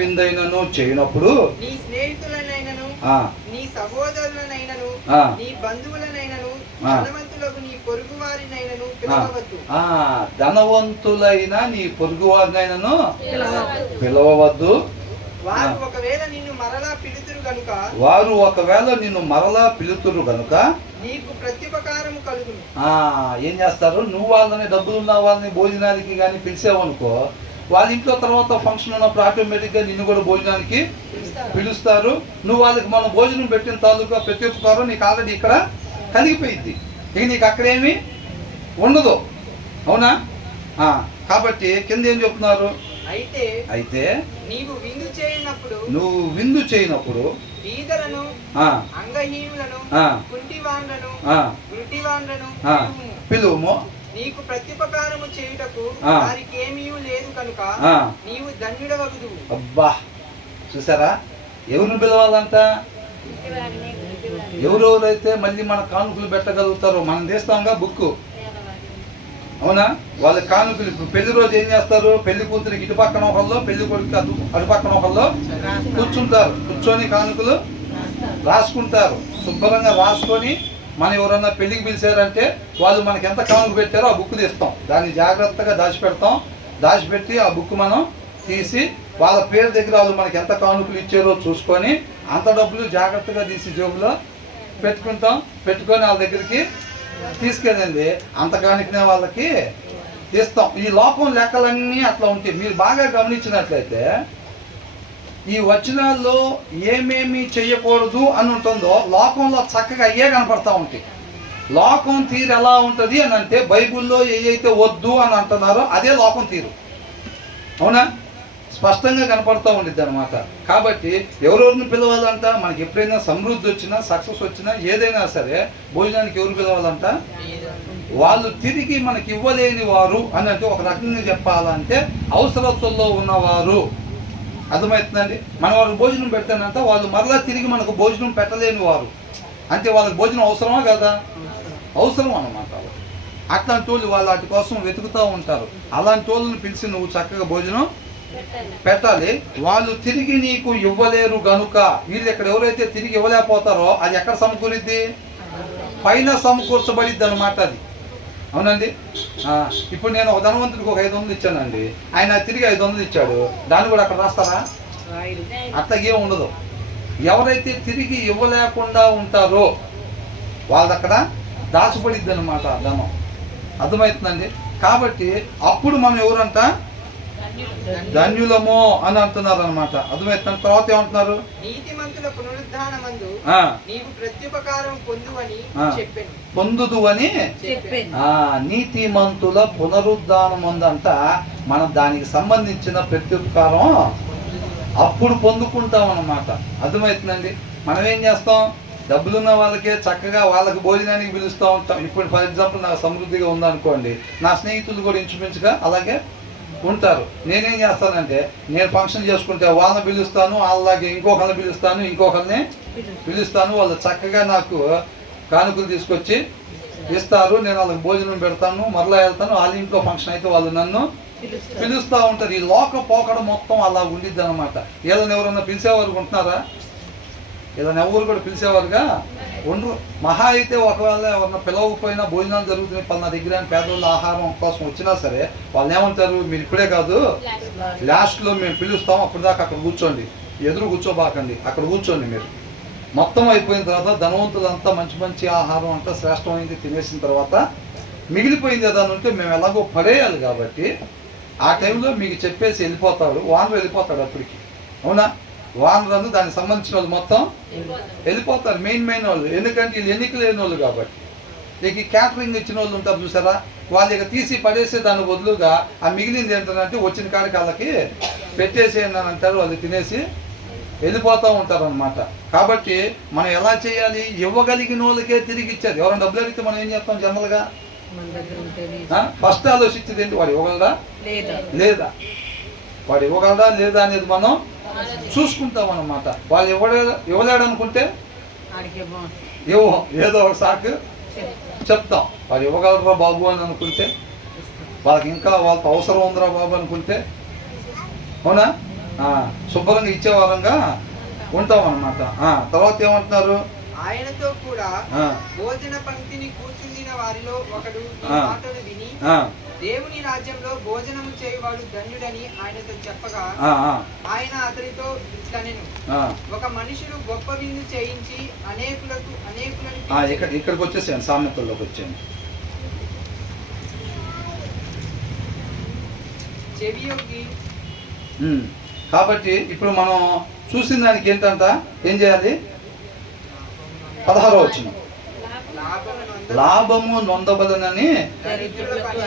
విందైనను చేయునప్పుడు నీ స్నేహితులనైనను నీ సహోదరులనైనను నీ బంధువులనైనను ధనవంతులకు నీ పొరుగు వారినైనను పిలవవద్దు. ధనవంతులైన నీ పొరుగు వారినైనను పిలవవద్దు. వారు ఒకవేళ నిన్ను మరలా పిలుతురు గనుక నీకు ప్రత్యుపకారము కలుగును. ఏం చేస్తారు? నువ్వు వాళ్ళని డబ్బులు ఉన్న వాళ్ళని భోజనానికి కానీ పిలిచావనుకో, వాళ్ళ ఇంట్లో తర్వాత ఫంక్షన్ ఉన్నప్పుడు ఆటోమేటిక్గా నిన్ను కూడా భోజనానికి పిలుస్తారు. నువ్వు వాళ్ళకి మనం భోజనం పెట్టిన తాలూకా ప్రత్యుపకారం నీకు ఆల్రెడీ ఇక్కడ కలిగిపోయింది. ఇక నీకు అక్కడేమీ ఉండదు. అవునా? కాబట్టి కింద ఏం చెప్తున్నారు? అయితే నువ్వు విందు చేయనప్పుడు బీదలను, అంగహీనులను, కుంటివాండ్లను, గుడ్డివాండ్లను పిలువుము. నీకు ప్రత్యుపకారము చేయుటకు వారికి ఏమీ లేదు కనుక నీవు ధన్యుడవగుదువు. అబ్బా, చూసారా? ఎవరిని పిలవాలంట? ఎవరెవరైతే మళ్ళీ మన కానుకలు పెట్టగలుగుతారో. మనం తీస్తాంగా బుక్. అవునా? వాళ్ళ కానుకలు ఇప్పుడు పెళ్లి రోజు ఏం చేస్తారు? పెళ్లి కూతురికి ఇటు పక్కన ఒకళ్ళు, పెళ్లి కొడుకు అటు పక్కన ఒకళ్ళు కూర్చుంటారు. కూర్చొని కానుకలు రాసుకుంటారు. శుభ్రంగా రాసుకొని మనం ఎవరన్నా పెళ్లికి పిలిచారంటే వాళ్ళు మనకి ఎంత కానుక పెట్టారో ఆ బుక్ తీస్తాం. దాన్ని జాగ్రత్తగా దాచిపెడతాం. దాచిపెట్టి ఆ బుక్ మనం తీసి వాళ్ళ పేరు దగ్గర వాళ్ళు మనకి ఎంత కానుకలు ఇచ్చారో చూసుకొని అంత డబ్బులు జాగ్రత్తగా తీసి జేబులో పెట్టుకుంటాం. పెట్టుకొని వాళ్ళ దగ్గరికి తీసుకెళ్ళండి. అంత కానుకనే వాళ్ళకి తీస్తాం. ఈ లోకం లెక్కలన్నీ అట్లా ఉంటాయి. మీరు బాగా గమనించినట్లయితే ఈ వచనాల్లో ఏమేమి చెయ్యకూడదు అని ఉంటుందో లోకంలో చక్కగా అయ్యే కనపడతా ఉంటాయి. లోకం తీరు ఎలా ఉంటుంది అని అంటే బైబిల్లో ఏవైతే వద్దు అని అంటున్నారో అదే లోకం తీరు. అవునా? స్పష్టంగా కనపడుతూ ఉండిద్ది అనమాట. కాబట్టి ఎవరెవరిని పిలవాలంట? మనకి ఎప్పుడైనా సమృద్ధి వచ్చినా, సక్సెస్ వచ్చినా, ఏదైనా సరే భోజనానికి ఎవరు పిలవాలంట? వాళ్ళు తిరిగి మనకి ఇవ్వలేని వారు అని అంటే ఒక రకంగా చెప్పాలంటే అవసరతుల్లో ఉన్నవారు. అర్థమవుతుందండి? మన వాళ్ళకి భోజనం పెడతానంట వాళ్ళు మరలా తిరిగి మనకు భోజనం పెట్టలేని వారు. అంటే వాళ్ళకి భోజనం అవసరమా కదా? అవసరం అన్నమాట. అట్లాంటి వాళ్ళు వాటి కోసం వెతుకుతూ ఉంటారు. అలాంటి వాళ్ళని పిలిచి నువ్వు చక్కగా భోజనం పెట్టాలి. వాళ్ళు తిరిగి నీకు ఇవ్వలేరు గనుక, వీళ్ళు ఇక్కడ ఎవరైతే తిరిగి ఇవ్వలేకపోతారో అది ఎక్కడ సమకూరిద్ది? పైన సమకూర్చబడిద్ది అనమాట అది. అవునండి? ఇప్పుడు నేను ఒక ధనవంతుడికి ఒక 500 ఇచ్చానండి. ఆయన తిరిగి 500 ఇచ్చాడు. దాన్ని కూడా అక్కడ రాస్తారా? అట్లాగే ఉండదు. ఎవరైతే తిరిగి ఇవ్వలేకుండా ఉంటారో వాళ్ళక్కడ దాచబడిద్ది అనమాట ధనం. అర్థమవుతుందండి? కాబట్టి అప్పుడు మనం ఎవరంట ధన్యులము అని అంటున్నారు అనమాట. అర్థమవుతుంది? తర్వాత ఏమంటున్నారు? నీతిమంతుల పునరుద్ధానమందు నీవు ప్రత్యుపకారం పొందువని చెప్పాను. పొందుదు అని నీతిమంతుల పునరుద్ధానమందంట మనం దానికి సంబంధించిన ప్రత్యుపకారం అప్పుడు పొందుకుంటాం అన్నమాట. అర్థమవుతుందండి? మనం ఏం చేస్తాం? డబ్బులున్న వాళ్ళకే చక్కగా వాళ్ళకి భోజనానికి పిలుస్తూ ఉంటాం. ఇప్పుడు ఫర్ ఎగ్జాంపుల్ నాకు సమృద్ధిగా ఉందనుకోండి, నా స్నేహితులు కూడా ఇంచుమించుగా అలాగే ఉంటారు. నేనేం చేస్తానంటే, నేను ఫంక్షన్ చేసుకుంటే వాళ్ళని పిలుస్తాను, అలాగే ఇంకొకరిని పిలుస్తాను, పిలుస్తాను. వాళ్ళు చక్కగా నాకు కానుకలు తీసుకొచ్చి ఇస్తారు. నేను వాళ్ళకి భోజనం పెడతాను, మరలా వెళ్తాను. వాళ్ళ ఇంట్లో ఫంక్షన్ అయితే వాళ్ళు నన్ను పిలుస్తూ ఉంటారు. ఈ లోక పోకడ మొత్తం అలా ఉండిద్ది అనమాట. వీళ్ళని ఎవరన్నా పిలిచేవారు ఉంటున్నారా? వీళ్ళని ఎవరు కూడా పిలిచేవారుగా ఉండరు. మహా అయితే ఒకవేళ ఎవరన్నా పిలవకపోయినా భోజనాలు జరుగుతున్నాయి పలానా దగ్గర అని పేదవాళ్ళ ఆహారం కోసం వచ్చినా సరే వాళ్ళు ఏమంటారు, మీరు ఇప్పుడే కాదు లాస్ట్లో మేము పిలుస్తాం, అప్పుడు దాకా అక్కడ కూర్చోండి, ఎదురు కూర్చోబాకండి, అక్కడ కూర్చోండి. మీరు మొత్తం అయిపోయిన తర్వాత ధనవంతులంతా మంచి మంచి ఆహారం అంతా శ్రేష్టమైంది తినేసిన తర్వాత మిగిలిపోయింది ఏదైనా ఉంటే మేము ఎలాగో పడేయాలి కాబట్టి ఆ టైంలో మీకు చెప్పేసి వెళ్ళిపోతాడు, వానరు వెళ్ళిపోతాడు అప్పటికి. అవునా? వానరు దానికి సంబంధించిన వాళ్ళు మొత్తం వెళ్ళిపోతారు, మెయిన్ వాళ్ళు. ఎందుకంటే వీళ్ళు ఎన్నిక లేని వాళ్ళు కాబట్టి. ఇక క్యాటరింగ్ ఇచ్చిన వాళ్ళు ఉంటారు చూసారా, వాళ్ళు ఇక తీసి పడేసే దాని బదులుగా ఆ మిగిలింది ఏంటంటే వచ్చిన కాడికి వాళ్ళకి పెట్టేసేయండి అని అంటారు. వాళ్ళు తినేసి వెళ్ళిపోతూ ఉంటారు అనమాట. కాబట్టి మనం ఎలా చేయాలి? ఇవ్వగలిగిన వాళ్ళకే తిరిగి ఇచ్చేది. ఎవరైనా డబ్బులు అడిగితే మనం ఏం చేస్తాం జనరల్గా? ఫస్ట్ ఆలోచించేది ఏంటి? వాడు ఇవ్వగలరా లేదా, వాడు ఇవ్వగలరా లేదా అనేది మనం చూసుకుంటాం అన్నమాట. వాళ్ళు ఇవ్వలేడు అనుకుంటే ఏదో ఒక సాకు చెప్తాం. వాడు ఇవ్వగలరా బాబు అని అనుకుంటే, వాళ్ళకి ఇంకా వాళ్ళకి అవసరం ఉందిరా బాబు అనుకుంటే, అవునా, శుభ్రంగా ఇచ్చే వారంగా ఉంటాం అన్నమాట. తర్వాత ఏమంటున్నారు? ఆయనతో కూడా భోజన పంక్తిని కూర్చుండిన వారిలో ఒకడు మాటలు విని దేవుని రాజ్యంలో భోజనము చేయవాడు ధన్యుడని ఆయనతో చెప్పగా ఆయన అతనితో ఇట్లనెను, ఒక మనుషుడు గొప్ప విందు చేయించి ఇక్కడికి వచ్చేసాను, సామెతల్లోకి వచ్చాను. చెవియొగ్గి. కాబట్టి ఇప్పుడు మనం చూసిన దానికి ఏంటంట, ఏం చేయాలి? 16వ వచనం, లాభము నొందబలనని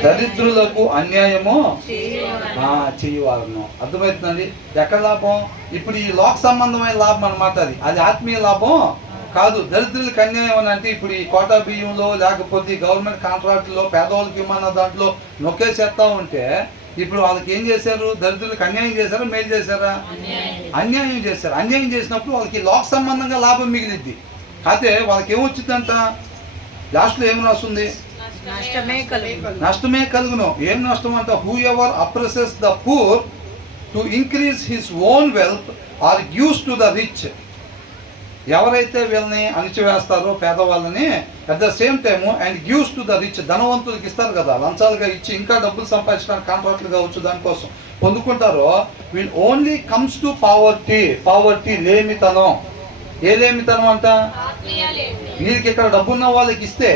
దరిద్రులకు అన్యాయము చేయవాలను. అర్థమవుతుందండి? ఎక్కడ లాభం? ఇప్పుడు ఈ లోక సంబంధమైన లాభం అన్నమాట. అది ఆత్మీయ లాభం కాదు. దరిద్రులకు అన్యాయం అని అంటే ఇప్పుడు ఈ కోటా బియ్యంలో లేకపోతే గవర్నమెంట్ కాంట్రాక్టులో పేదవాళ్ళకి ఇమ్మన్న దాంట్లో నొక్కేసేస్తా ఉంటే ఇప్పుడు వాళ్ళకి ఏం చేశారు? దరిద్రులకు అన్యాయం చేశారా, మేలు చేశారా? అన్యాయం చేశారు. అన్యాయం చేసినప్పుడు వాళ్ళకి లోక సంబంధంగా లాభం మిగిలిద్ది. అయితే వాళ్ళకి ఏమొచ్చిందంట? లాస్ట్లో ఏం రాస్తుంది? నష్టమే కలుగును. ఏం నష్టం అంట? Whoever oppresses the poor to increase his own wealth or gives to the rich. ఎవరైతే వీళ్ళని అణిచివేస్తారో పేదవాళ్ళని, at the same time and gives to the rich, ధనవంతులకు ఇస్తారు కదా, లంచాలుగా ఇచ్చి ఇంకా డబ్బులు సంపాదించడానికి కాంట్రాక్టులు కావచ్చు దానికోసం పొందుకుంటారో, వీళ్ళు ఓన్లీ కమ్స్ టు పావర్టీ, లేమితనం. ఏ లేమితనం అంట? వీళ్ళకి ఇక్కడ డబ్బున్న వాళ్ళకి ఇస్తే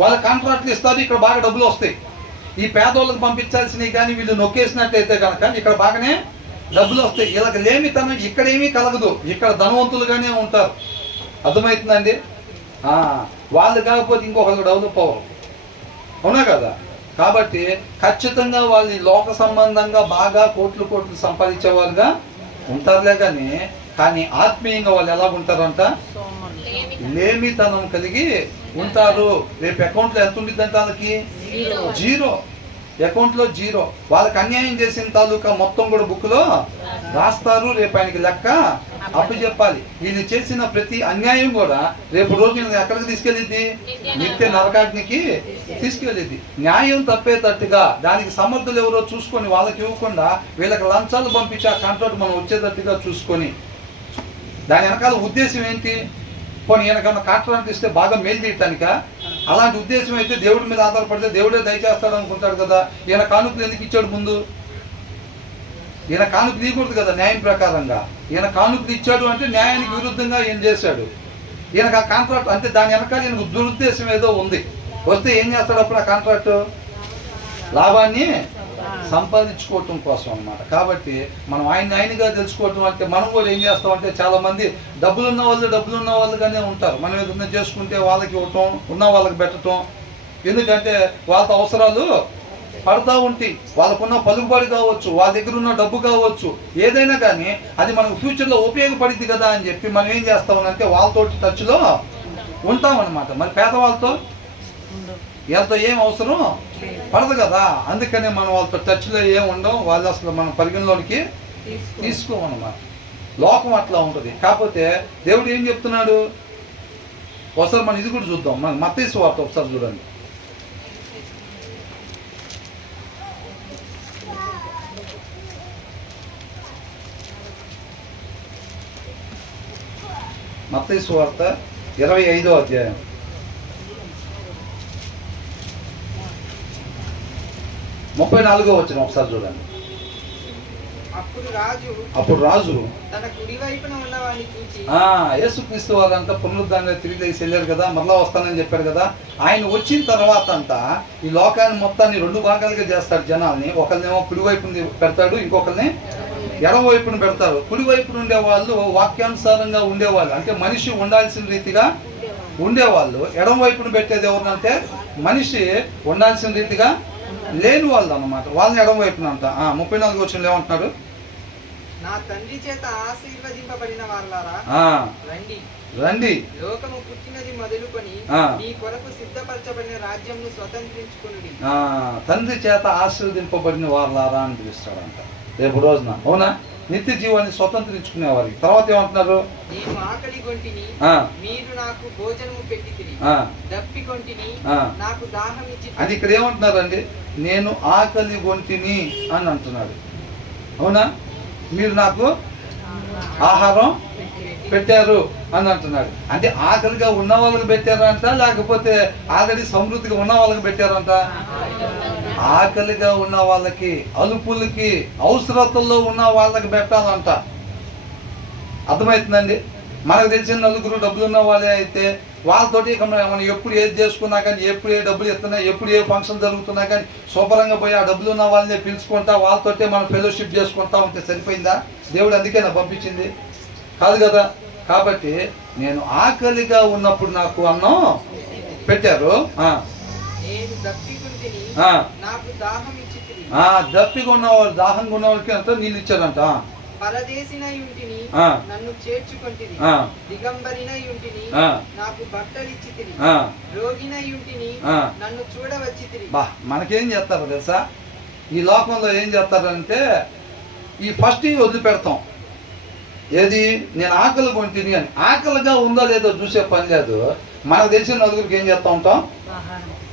వాళ్ళ కాంట్రాక్ట్లు ఇస్తారు, ఇక్కడ బాగా డబ్బులు వస్తాయి. ఈ పేదోళ్ళకి పంపించాల్సినవి కానీ వీళ్ళు నొక్కేసినట్టయితే కనుక ఇక్కడ బాగానే డబ్బులు వస్తాయి. వీళ్ళకి లేమితనం ఇక్కడ ఏమీ కలగదు, ఇక్కడ ధనవంతులుగానే ఉంటారు. అర్థమవుతుందండి? వాళ్ళు కాకపోతే ఇంకొకరికి డెవలప్ అవ్వరు. అవునా కదా? కాబట్టి ఖచ్చితంగా వాళ్ళు లోక సంబంధంగా బాగా కోట్లు సంపాదించేవారుగా ఉంటారులే కానీ ఆత్మీయంగా వాళ్ళు ఎలా ఉంటారంట? లేమితనం కలిగి ఉంటారు. రేపు అకౌంట్లో ఎంత ఉండిద్దంట? వాళ్ళకి జీరో. అకౌంట్లో జీరో. వాళ్ళకి అన్యాయం చేసిన తాలూకా మొత్తం కూడా బుక్లో రాస్తారు. రేపు ఆయనకి లెక్క అప్పచెప్పాలి. వీళ్ళు చేసిన ప్రతి అన్యాయం కూడా రేపు రోజు ఎక్కడికి తీసుకెళ్ళిద్ది? నిత్య నరకాగ్నికి తీసుకెళ్ళిద్ది. న్యాయం తప్పేటట్టుగా దానికి సమర్థులు ఎవరో చూసుకొని వాళ్ళకి ఇవ్వకుండా వీళ్ళకి లంచాలు పంపించి ఆ కాంట్రాక్ట్ మనం వచ్చేటట్టుగా చూసుకొని, దాని వెనకాల ఉద్దేశం ఏంటి? పోనీ ఈయనకన్నా కాంట్రాక్ట్ ఇస్తే బాగా మేలు చేయటానిక? అలాంటి ఉద్దేశం అయితే దేవుడి మీద ఆధారపడితే దేవుడే దయచేస్తాడు అనుకుంటాడు కదా. ఈయన కానుకలు ఎందుకు ఇచ్చాడు ముందు? ఈయన కానుకలు ఇవ్వకూడదు కదా న్యాయం ప్రకారంగా. ఈయన కానుకలు ఇచ్చాడు అంటే న్యాయానికి విరుద్ధంగా ఈయన చేశాడు. ఈయనకు ఆ కాంట్రాక్ట్ అంటే దాని వెనకాల ఈయనకు దురుద్దేశం ఏదో ఉంది. వస్తే ఏం చేస్తాడు అప్పుడు ఆ కాంట్రాక్ట్? లాభాన్ని సంపాదించుకోవటం కోసం అన్నమాట. కాబట్టి మనం ఆయనగా తెలుసుకోవటం అంటే మనం కూడా ఏం చేస్తామంటే చాలామంది డబ్బులు ఉన్న వాళ్ళుగానే ఉంటారు. మనం ఏదైనా చేసుకుంటే వాళ్ళకి ఇవ్వటం, ఉన్న వాళ్ళకి పెట్టడం. ఎందుకంటే వాళ్ళతో అవసరాలు పడతా ఉంటాయి. వాళ్ళకున్న పలుకుబడి కావచ్చు, వాళ్ళ దగ్గర ఉన్న డబ్బు కావచ్చు, ఏదైనా కానీ అది మనకు ఫ్యూచర్లో ఉపయోగపడింది కదా అని చెప్పి మనం ఏం చేస్తామనంటే వాళ్ళతో టచ్లో ఉంటామన్నమాట. మరి పేదవాళ్ళతో వీళ్ళతో ఏం అవసరం పడదు కదా. అందుకనే మనం వాళ్ళతో టచ్లో ఏం ఉండవు, వాళ్ళు అసలు మనం పరిగణలోనికి తీసుకోమన్నమాట. లోకం అట్లా ఉంటుంది. కాకపోతే దేవుడు ఏం చెప్తున్నాడు ఒకసారి మనం ఇది కూడా చూద్దాం. మన మత్తయి సువార్త ఒకసారి చూడండి. మత్తయి సువార్త 25వ అధ్యాయం 34వ వచనం ఒకసారి చూడండి. అప్పుడు రాజు తన కుడి వైపున ఉన్నవాడిని చూచి, యేసుక్రీస్తు వారంతా పునరుద్ధానంలో తిరిగి లేచి వెళ్ళారు కదా, మరలా వస్తానని చెప్పారు కదా. ఆయన వచ్చిన తర్వాత అంతా ఈ లోకాన్ని మొత్తాన్ని 2 భాగాలుగా చేస్తాడు జనాల్ని. ఒకరినేమో కుడి వైపుని పెడతాడు, ఇంకొకరిని ఎడమ వైపున పెడతారు. కుడి వైపున ఉండేవాళ్ళు వాక్యానుసారంగా ఉండేవాళ్ళు, అంటే మనిషి ఉండాల్సిన రీతిగా ఉండేవాళ్ళు. ఎడమ వైపున పెట్టేది ఎవరినంటే మనిషి ఉండాల్సిన రీతిగా లేని వాళ్ళు అన్నమాట. వాళ్ళని ఎడమ వైపున అంట. 34 వచనంలో ఏమంటున్నారు? నా తండ్రి చేత ఆశీర్వదింపబడిన వాళ్ళారా, రండి, లోకము పుట్టినది మొదలుకొని మీ కొరకు సిద్ధపరచబడిన రాజ్యంను స్వతంత్రించుకునుడి. తండ్రి చేత ఆశీర్వదింపబడిన వాళ్ళారా అని పిలుస్తాడంట రేపు రోజున. అవునా? నిత్య జీవాన్ని స్వతంత్రించుకునే వారికి. తర్వాత ఏమంటున్నారు? నేను ఆకలి గొంటిని, మీరు నాకు భోజనము పెట్టితిరి, దప్పికొంటిని, నాకు దాహం ఇచ్చి. అది ఇక్కడ ఏమంటున్నారండి? నేను ఆకలి గొంటిని అని అంటున్నాడు. అవునా? మీరు నాకు ఆహారం పెట్టారు అని అంటున్నాడు. అంటే ఆకలిగా ఉన్న వాళ్ళకి పెట్టారంట, లేకపోతే ఆల్రెడీ సమృద్ధిగా ఉన్న వాళ్ళకి పెట్టారంట? ఆకలిగా ఉన్న వాళ్ళకి, అలుపులకి, అవసరతల్లో ఉన్న వాళ్ళకి పెట్టాలంట. అర్థమవుతుందండి? మనకు తెలిసిన నలుగురు డబ్బులు ఉన్న వాళ్ళే అయితే వాళ్ళతోటి ఇక మనం ఎప్పుడు ఏది చేసుకున్నా కానీ, ఎప్పుడు ఏ డబ్బులు ఇస్తున్నా, ఎప్పుడు ఏ ఫంక్షన్ జరుగుతున్నా కానీ శుభ్రంగా పోయి ఆ డబ్బులు ఉన్న వాళ్ళని పిలుచుకుంటా వాళ్ళతోటే మనం ఫెలోషిప్ చేసుకుంటా ఉంటే సరిపోయిందా? దేవుడు అందుకే నా పంపించింది కాదు కదా. కాబట్టి నేను ఆకలిగా ఉన్నప్పుడు నాకు అన్నం పెట్టారు. దప్పిగా ఉన్నవాళ్ళు, దాహంగా ఉన్న వాళ్ళకి అంతా నీళ్ళు ఇచ్చారంట. పరదేశినై ఉంటిని, నన్ను చేర్చుకొంటిని, దిగంబరినై ఉంటిని, నాకు బట్టలిచ్చితిరి, రోగినై ఉంటిని, నన్ను చూడవచ్చితిరి. మనకేం చేస్తారో తెలుసా? ఈ లోకంలో ఏం చేస్తారంటే ఈ ఫస్ట్ వదిలిపెడతాం. ఏది? నేను ఆకలి కొంటిని అని. ఆకలిగా ఉందో లేదో చూసే పని లేదు. మనకు తెలిసిన నలుగురికి ఏం చేస్తూ ఉంటాం?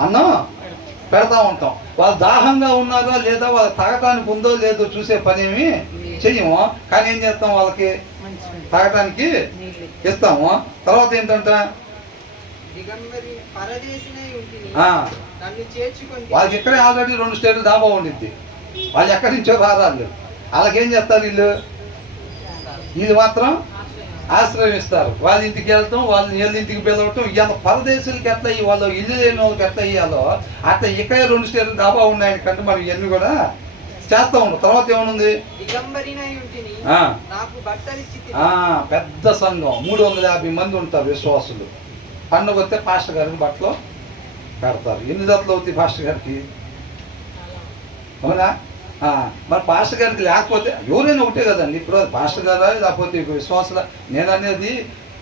అన్నం పెడతా ఉంటాం. వాళ్ళు దాహంగా ఉన్నారా లేదా, వాళ్ళు తాగటానికి ఉందో లేదో చూసే పని ఏమి చెయ్యము. కానీ ఏం చేస్తాం? వాళ్ళకి తాగటానికి ఇస్తాము. తర్వాత ఏంటంట? వాళ్ళకి ఇక్కడే ఆల్రెడీ 2 స్టేట్లు దాబా ఉండిద్ది. వాళ్ళు ఎక్కడి నుంచో రారాళ్ళు. వాళ్ళకేం చేస్తారు? వీళ్ళు మాత్రం ఆశ్రయిస్తారు. వాళ్ళ ఇంటికి వెళ్తాం, వాళ్ళని వీళ్ళ ఇంటికి పిలవటం. ఇవాళ పరదేశులకి ఎట్లా వాళ్ళు ఇల్లు లేని వాళ్ళకి ఎట్లా ఇవ్వాలో అట్లా ఇక్కడే 2 స్టేట్లు దాబా ఉన్నాయని కంటే మనం ఇవన్నీ కూడా చేస్తా ఉంటాం. తర్వాత ఏమనుంది? పెద్ద సంఘం 350 మంది ఉంటారు విశ్వాసులు. పండుగ వస్తే పాస్టర్ గారికి బట్టలు పెడతారు. ఎన్ని జతలు అవుతాయి పాస్టర్ గారికి? అవునా? మరి పాస్టర్ గారికి లేకపోతే ఎవరైనా ఒకటే కదండి. ఇప్పుడు పాస్టర్ గారా లేకపోతే విశ్వాసులా? నేను అనేది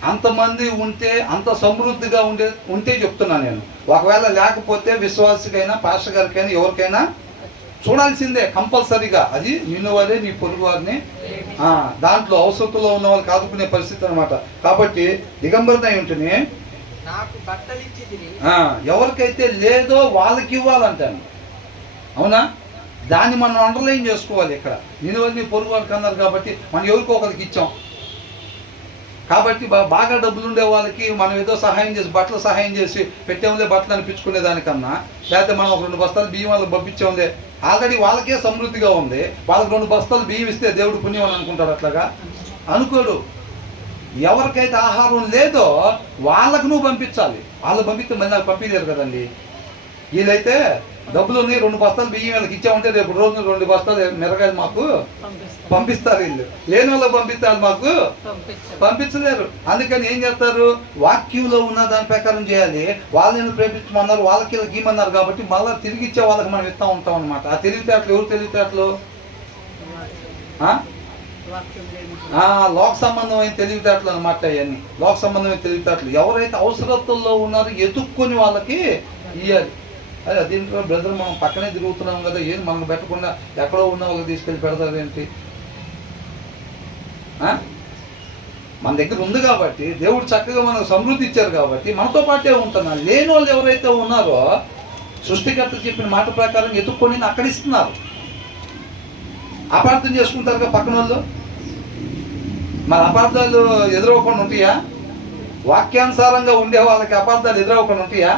అంతమంది ఉంటే, అంత సమృద్ధిగా ఉంటే చెప్తున్నాను నేను. ఒకవేళ లేకపోతే విశ్వాసికైనా, పాస్టర్ గారికైనా, ఎవరికైనా చూడాల్సిందే కంపల్సరీగా. అది నిన్ను వారే, నీ పొరుగు వారిని, దాంట్లో అవసరంలో ఉన్న వాళ్ళకి ఆదుకునే పరిస్థితి అనమాట. కాబట్టి దిగంబరనై ఉంటేనే ఎవరికైతే లేదో వాళ్ళకి ఇవ్వాలంటాను. అవునా? దాన్ని మనం అండర్లైన్ చేసుకోవాలి. ఇక్కడ నేను నీ పొరుగు వాళ్ళకి అన్నారు కాబట్టి మనం ఎవరికో ఒకరికి ఇచ్చాం. కాబట్టి బాగా డబ్బులు ఉండే వాళ్ళకి మనం ఏదో సహాయం చేసి, బట్టలు సహాయం చేసి పెట్టేముందే బట్టలు అనిపించుకునే దానికన్నా, లేకపోతే మనం ఒక 2 బస్తాలు బియ్యం వాళ్ళకి పంపించాములే, ఆల్రెడీ వాళ్ళకే సమృద్ధిగా ఉంది, వాళ్ళకి 2 బస్తాలు బియ్యం ఇస్తే దేవుడు పుణ్యం అని అనుకుంటారు. అట్లాగా అనుకోడు. ఎవరికైతే ఆహారం లేదో వాళ్ళకు నువ్వు పంపించాలి. వాళ్ళు పంపిస్తే మళ్ళీ నాకు పంపించలేరు కదండి. వీళ్ళైతే డబ్బులు ఉన్నాయి, 2 బస్తాలు బియ్యం వీళ్ళకి ఇచ్చామంటే రేపు రోజు 2 బస్తాలు మిరగాయలు మాకు పంపిస్తారు. వీళ్ళు లేని వాళ్ళకి పంపిస్తారు, మాకు పంపించలేరు. అందుకని ఏం చేస్తారు, వాక్యంలో ఉన్న దాని ప్రకారం చేయాలి. వాళ్ళని ప్రేమించమన్నారు, వాళ్ళకి గీమన్నారు కాబట్టి మళ్ళీ తిరిగి ఇచ్చే వాళ్ళకి మనం ఇస్తూ ఉంటాం అనమాట. ఆ తెలివితేటలు ఎవరు తెలివితేటలు? లోక సంబంధమైన తెలివితేటలు అనమాట. అవన్నీ లోక సంబంధమైన తెలివితేటలు. ఎవరైతే అవసరతల్లో ఉన్నారో ఎదుక్కొని వాళ్ళకి ఇవ్వాలి. అదే దీంట్లో బ్రదర్ మనం పక్కనే తిరుగుతున్నాం కదా, ఏం మనకు పెట్టకుండా ఎక్కడో ఉన్న వాళ్ళకి తీసుకెళ్ళి పెడతారు ఏంటి? మన దగ్గర ఉంది కాబట్టి, దేవుడు చక్కగా మనకు సమృద్ధి ఇచ్చారు కాబట్టి మనతో పాటే ఉంటున్నారు. లేని వాళ్ళు ఎవరైతే ఉన్నారో సృష్టికర్త చెప్పిన మాట ప్రకారం ఎదుక్కొని అక్కడ ఇస్తున్నారు. అపార్థం చేసుకుంటారుగా పక్కన వాళ్ళు. మన అపార్థాలు ఎదురవ్వకుండా ఉంటాయా? వాక్యానుసారంగా ఉండే వాళ్ళకి అపార్థాలు ఎదురవ్వకుండా ఉంటాయా?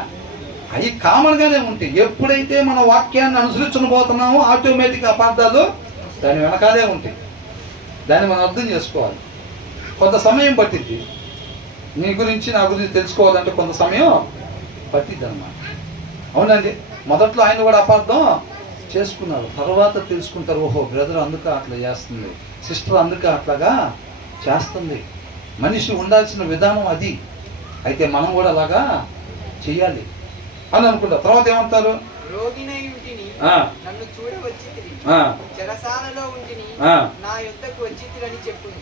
అవి కామన్గానే ఉంటాయి. ఎప్పుడైతే మన వాక్యాన్ని అనుసరించబోతున్నామో ఆటోమేటిక్ అపార్థాలు దాని వెనకాలే ఉంటాయి. దాన్ని మనం అర్థం చేసుకోవాలి. కొంత సమయం పట్టిద్ది. నీ గురించి నా గురించి తెలుసుకోవాలంటే కొంత సమయం పట్టిద్ది అన్నమాట. అవునండి, మొదట్లో ఆయన కూడా అపార్థం చేసుకున్నారు, తర్వాత తెలుసుకుంటారు. ఓహో, బ్రదర్ అందుక అట్లా చేస్తుంది, సిస్టర్ అందుక అట్లాగా చేస్తుంది. మనిషి ఉండాల్సిన విధానం అది. అయితే మనం కూడా అలాగా చెయ్యాలి అని అనుకుంటారు. తర్వాత ఏమంటారు, రోగినై ఉంటిని నన్ను చూడవచ్చితిరి, చెరసాలలో ఉంటిని నా యొద్దకు వచ్చితిరని చెప్పును.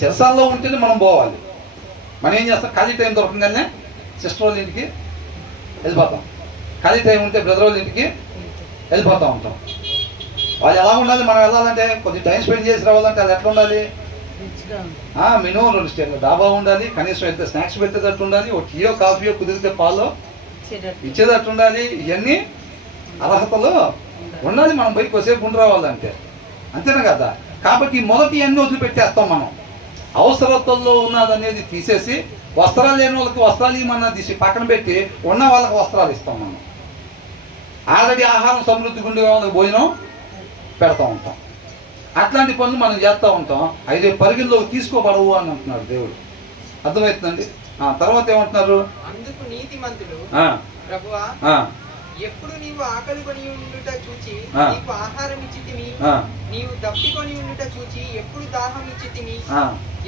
చెరసాలలో ఉంటేనే మనం పోవాలి. మనం ఏం చేస్తాం, ఖాళీ టైం దొరకగానే సిస్టర్ వాళ్ళ ఇంటికి వెళ్ళిపోతాం. ఖాళీ టైం ఉంటే బ్రదర్ వాళ్ళ ఇంటికి వెళ్ళిపోతూ ఉంటాం. వాళ్ళు ఎలా ఉండాలి, మనం వెళ్ళాలంటే కొద్దిగా టైం స్పెండ్ చేసి రావాలంటే అది ఎట్లా ఉండాలి? మినిమం 2 స్టేర్లు డాబా ఉండాలి, కనీసం అయితే స్నాక్స్ పెట్టేటట్టు ఉండాలి, ఒక టీయో కాఫీయో కుదిరితే పాలో ఇచ్చేటట్టు ఉండాలి. ఇవన్నీ అర్హతలు ఉండాలి. మనం బయటకు వచ్చేపు ఉండి రావాలంటే, అంతేనా కదా? కాబట్టి మొదటి ఇవన్నీ వదిలిపెట్టేస్తాం మనం. అవసరతల్లో ఉన్నదనేది తీసేసి వస్త్రాలు లేని వాళ్ళకి వస్త్రాలు ఇవ్వమన్నా తీసి పక్కన పెట్టి ఉన్న వాళ్ళకి వస్త్రాలు ఇస్తాం. మనం ఆల్రెడీ ఆహారం సమృద్ధి గుండె వాళ్ళకి భోజనం పెడతా ఉంటాం. అట్లాంటి పనులు మనం చేస్తూ ఉంటాం. అయితే పరిగణలోకి తీసుకోబడవు అని అంటున్నాడు దేవుడు. అర్థమవుతుందండి? తర్వాత ఏమంటున్నారు, అందుకు నీతిమంతుడు ప్రభువా ఎప్పుడు నీవు ఆకలి కొని ఉండుట చూచి నీకు ఆహారం ఇచ్చితిమి, నీవు దప్పికొని ఉండుట చూచి ఎప్పుడు దాహం ఇచ్చితిమి,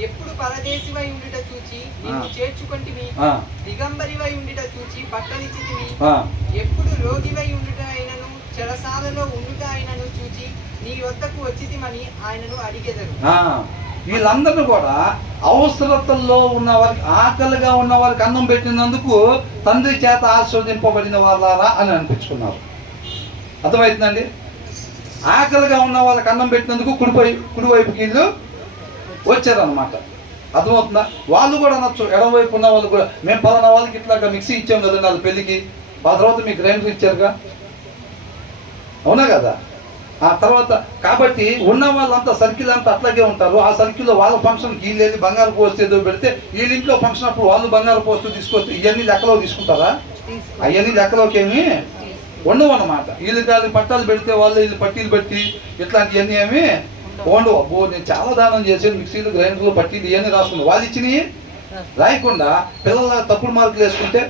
ఎప్పుడు పరదేశివై ఉండుట చూచి నీవు చేర్చుకొంటిమి, దిగంబరివై ఉండుట చూచి బట్టలిచ్చితిమి, ఎప్పుడు రోగివై ఉండుట అయినను చెరసాలలో ఉండుట అయినను చూచి నీ వద్దకు వచ్చితిమని ఆయనను అడిగెదరు. వీళ్ళందరూ కూడా అవసరతల్లో ఉన్న వారికి, ఆకలిగా ఉన్న వారికి అన్నం పెట్టినందుకు తండ్రి చేత ఆశీర్వదింపబడిన వాళ్ళారా అని అనిపించుకున్నారు. అర్థమవుతుందండి? ఆకలిగా ఉన్న వాళ్ళకి అన్నం పెట్టినందుకు కుడివైపుకి వీళ్ళు వచ్చారనమాట. అర్థమవుతుందా? వాళ్ళు కూడా అనొచ్చు, ఎడమవైపు ఉన్న వాళ్ళు కూడా, మేము పలానా వాళ్ళకి ఇట్లాగా మిక్సీ ఇచ్చాం కదండి వాళ్ళ పెళ్ళికి, ఆ తర్వాత మీకు గ్రైండర్ ఇచ్చారుగా, అవునా కదా? ఆ తర్వాత కాబట్టి ఉన్న వాళ్ళంతా సర్కిల్ అంతా అట్లాగే ఉంటారు. ఆ సర్కిల్లో వాళ్ళ ఫంక్షన్కి వీళ్ళు వెళ్ళి బంగారు పోస్ట్ ఏదో పెడితే వీళ్ళ ఇంట్లో ఫంక్షన్ అప్పుడు వాళ్ళు బంగారు పోస్టు తీసుకొస్తే ఇవన్నీ లెక్కలో తీసుకుంటారా? అవన్నీ లెక్కలోకి ఏమి ఉండవు అన్నమాట. వీళ్ళు కాదు పట్టాలు పెడితే వాళ్ళు వీళ్ళు పట్టీలు పెట్టి ఇట్లాంటివన్నీ ఏమి ఉండవు. అబ్బో నేను చాలా దానం చేసాను, మిక్సీలు గ్రైండర్లు పట్టీలు ఇవన్నీ రాసుకున్నాను. వాళ్ళు ఇచ్చినవి రాయకుండా పిల్లల తప్పుడు మార్కులు వేసుకుంటే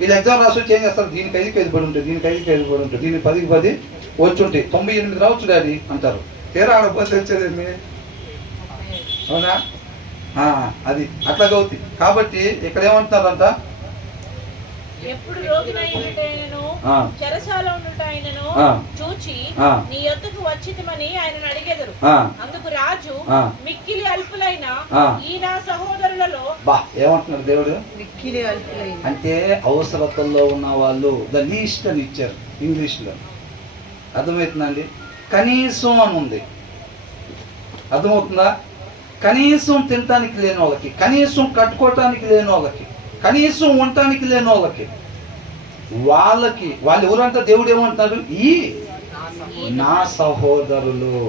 వీళ్ళు ఎగ్జామ్ రాసి వచ్చి ఏం చేస్తారు, దీనికి 5కి 5 పడి ఉంటుంది, దీనికి 5కి 5 పడి ఉంటుంది, దీనికి 10కి 10 వచ్చి ఉంటాయి, 98 రావచ్చు డాడీ అంటారు. తీరా ఆడపోతే వచ్చేదండి, అవునా? అది అట్లాగే అవుతుంది. కాబట్టి ఇక్కడ ఏమంటున్నారంట, ఎప్పుడు రోగినై ఉండుటైనను చెరసాల ఉండుటైనను చూచి నీ యొద్దకు వచ్చితిమని ఆయనను అడిగెదరు. అందుకు రాజు మిక్కిలి అల్పులైన ఈ నా సహోదరులలో ఏమంటున్నారు దేవుడు, మిక్కిలి అల్పులైన అంటే అవసరతల్లో ఉన్న వాళ్ళు ద లీస్ట్ అని ఇచ్చారు ఇంగ్లీష్లో. అర్థమవుతుందండి? కనీసం అని ఉంది. అర్థమవుతుందా? కనీసం తినటానికి లేని వాళ్ళకి, కనీసం కట్టుకోవటానికి లేని వాళ్ళకి, కనీసం ఉండటానికి లేని వాళ్ళకి, వాళ్ళకి వాళ్ళు ఎవరంటే దేవుడు ఏమంటున్నారు, ఈ నా సహోదరులు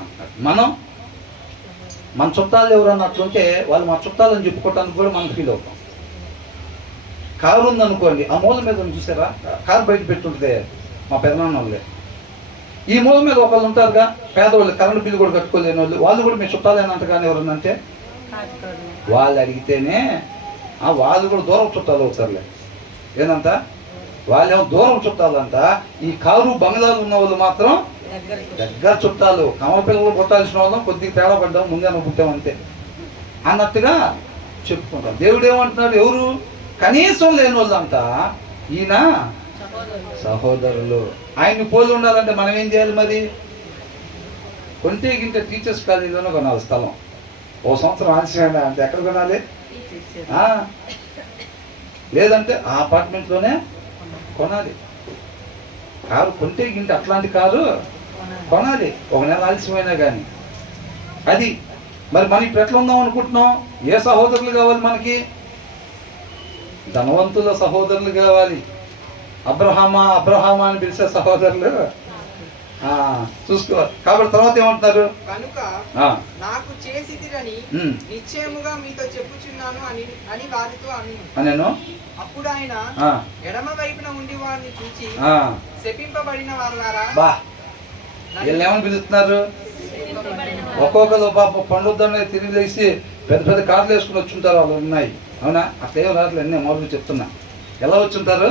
అంటారు. మన చుట్టాలు ఎవరన్నా అట్లుంటే వాళ్ళు మా చుట్టాలని చెప్పుకోవటానికి కూడా మనం ఫీల్ అవుతాం. కారు ఉందనుకోండి, ఆ మూల మీద చూసారా, కారు బయట పెట్టుంటే మా పెదనాన్న వాళ్ళే, ఈ మూల మీద ఒకళ్ళు ఉంటారుగా, పేదవాళ్ళు, కరెంటు బిల్లు కూడా కట్టుకోలేని వాళ్ళు కూడా మీ చుట్టాలేనంత కానీ ఎవరన్నంటే వాళ్ళు అడిగితేనే వాళ్ళు కూడా దూరం చుట్టాలు అవుతారులే. ఏందంట వాళ్ళేమో దూరం చుట్టాలంట. ఈ కారు బంగ్లాలు ఉన్న వాళ్ళు మాత్రం దగ్గర చుట్టాలు. కమల పిల్లలు కొట్టాల్సిన వాళ్ళం కొద్దిగా తేడా పడ్డాం, ముందే పుట్టామంతే అన్నట్టుగా చెప్పుకుంటాం. దేవుడు ఏమంటున్నాడు, ఎవరు కనీసం లేని వాళ్ళంతా ఈయన సహోదరులు. ఆయన్ని పోలి ఉండాలంటే మనం ఏం చేయాలి మరి? కొంటే గింటే టీచర్స్ కాలేజీలోనే కొనాలి స్థలం. ఓ సంవత్సరం ఆలస్యమైన అంటే ఎక్కడ కొనాలి? లేదంటే ఆ అపార్ట్మెంట్లోనే కొనాలి. కారు కొంటే గింటే అట్లాంటి కారు కొనాలి, ఒక నెల ఆలస్యమైనా కానీ. అది మరి మనం ఇప్పుడు ఎట్లా ఉందాం అనుకుంటున్నాం? ఏ సహోదరులు కావాలి మనకి? ధనవంతుల సహోదరులు కావాలి. అబ్రహామా అని పిలిచే సహోదరులు చూసుకోవాలి. కాబట్టి తర్వాత ఏమంటున్నారు? కనుక నాకు చేసిదిరని నిశ్చయముగా మీతో చెప్పుచున్నాను అని వారితో అనేను. అప్పుడు ఆయన ఎడమ వైపున ఉండి వారిని చూచి శపింపబడిన వారులారా. వీళ్ళు ఏమని పిలుస్తున్నారు? ఒక్కొక్కరు పాప పండుద్దాన్ని తిరిగి లేచి పెద్ద పెద్ద కార్లు వేసుకుని వచ్చుంటారు. వాళ్ళు ఉన్నాయి, అవునా? అట్లేం రావట్లేదు, అన్నీ మొదలు చెప్తున్నా. ఎలా వచ్చుంటారు?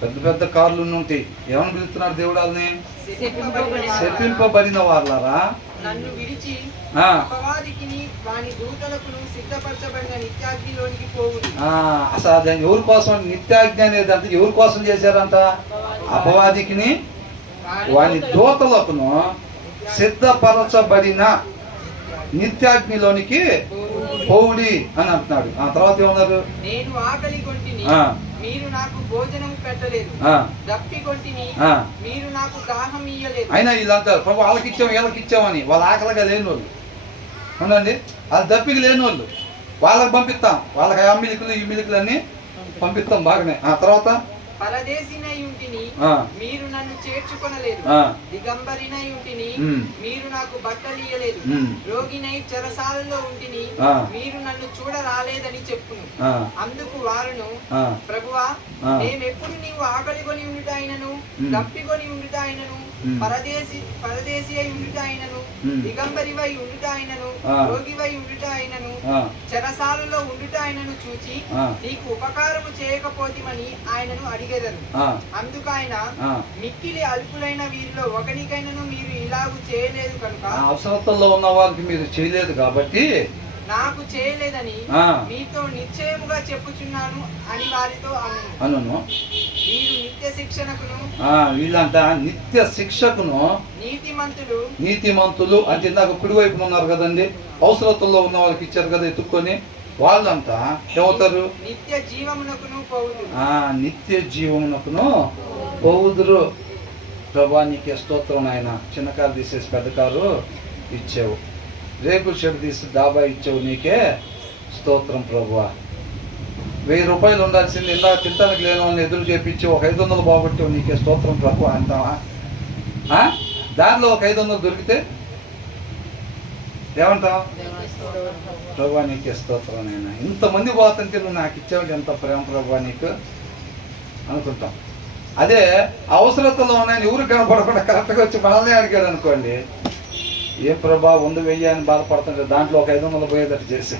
పెద్ద పెద్ద కార్లు ఉంటాయి. ఏమని పిలుస్తున్నారు దేవుడు వాళ్ళని? శపింపబడిన వాళ్ళారా, నన్ను విడిచి అపవాదికిని వాని దూతలకును సిద్ధపరచబడిన నిత్యాగ్నిలోనికి పోవును. అసలు అది ఎవరి కోసం నిత్యాగ్ని అనేది? అంటే ఎవరి కోసం చేశారంట? అపవాదికిని వాని దూతలకును సిద్ధపరచబడిన నిత్యాగ్నిలోనికి పోవుడి అని అంటున్నాడు. ఆ తర్వాత ఏమన్నారు? నేను ఆకలి కొంటిని, మీరు నాకు భోజనం పెట్టలేదు. దప్పి కొంటిని, మీరు నాకు దాహం ఇయ్యలేదు. అయినా వీళ్ళు అంటారు, ప్రభు వాళ్ళకి ఇచ్చాము వీళ్ళకి ఇచ్చామని. వాళ్ళ ఆకలిగా లేని వాళ్ళు అవునండి, వాళ్ళ దప్పికి లేని వాళ్ళు వాళ్ళకి పంపిస్తాం. వాళ్ళకి ఆ మిలుకులు ఈ మిలుకులు అన్ని పంపిస్తాం బాగానే. ఆ తర్వాత పరదేశినై ఉంటిని, మీరు నన్ను చేర్చుకొనలేదు. దిగంబరినై ఉంటిని, మీరు నాకు బట్టలు ఇయ్యలేదు. రోగినై చెరసాలలో ఉంటిని, మీరు నన్ను చూడ రాలేదని చెప్పును. అందుకు వారును, ప్రభువా, మేమెప్పుడు నీవు ఆకలి కొని ఉండుట అయినను, దప్పికొని ఉండుట అయినను, పరదేశి అయి ఉండుట అయినను, దిగంబరివై ఉండుట అయినను, రోగివై ఉండుట అయినను, చెరసాలలో ఉండుట అయినను చూచి నీకు ఉపకారము చేయకపోతిమని ఆయనను అడిగేదరు. అందుకు ఆయన, మిక్కిలి అల్పులైన వీరిలో ఒకనికైనను మీరు ఇలాగూ చేయలేదు కనుక, అవసరతల్లో ఉన్న వారికి మీరు చేయలేదు కాబట్టి నాకు చేయలేదని మీతో నిశ్చయముగా చెప్పుచున్నాను అని వారితో అనును. మీరు నిత్య శిక్షణకును, వీళ్ళంతా నిత్య శిక్షకును, నీతిమంతులు అంటే ఇందాక కుడివైపున ఉన్నారు కదండి, అవసరతల్లో ఉన్న వాళ్ళకి ఇచ్చారు కదా ఎత్తుక్కొని, వాళ్ళంతా ఏమవుతారు? నిత్య జీవమునకును పోవుదురు. ప్రభా నీకే స్తోత్రం నాయన. చిన్న కారు తీసేసి పెద్ద కారు ఇచ్చావు, రేకుల షెడ్ తీసి డాబా ఇచ్చావు, నీకే స్తోత్రం ప్రభువా. 1000 రూపాయలు ఉండాల్సింది ఇందాక తింటానికి లేని వాళ్ళని ఎదురు చేపించి ఒక 500 బాగొట్టావు, నీకే స్తోత్రం ప్రభువా అంటావా? దారిలో ఒక 500 దొరికితే ఏమంటావు? ప్రభా నీకే స్తోత్రం నాయన. ఇంతమంది పోతుంటే నువ్వు నాకు ఇచ్చావు, ఎంత ప్రేమ ప్రభా నీకు అనుకుంటాం. అదే అవసరతలో ఉన్నాయని ఎవరు కనపడకుండా కరెక్ట్గా వచ్చి మనల్ని అడిగాడు అనుకోండి, ఏ ప్రభా 100 వెయ్యి అని బాధపడుతుంటే దాంట్లో ఒక 500 పోయేటట్టు చేసి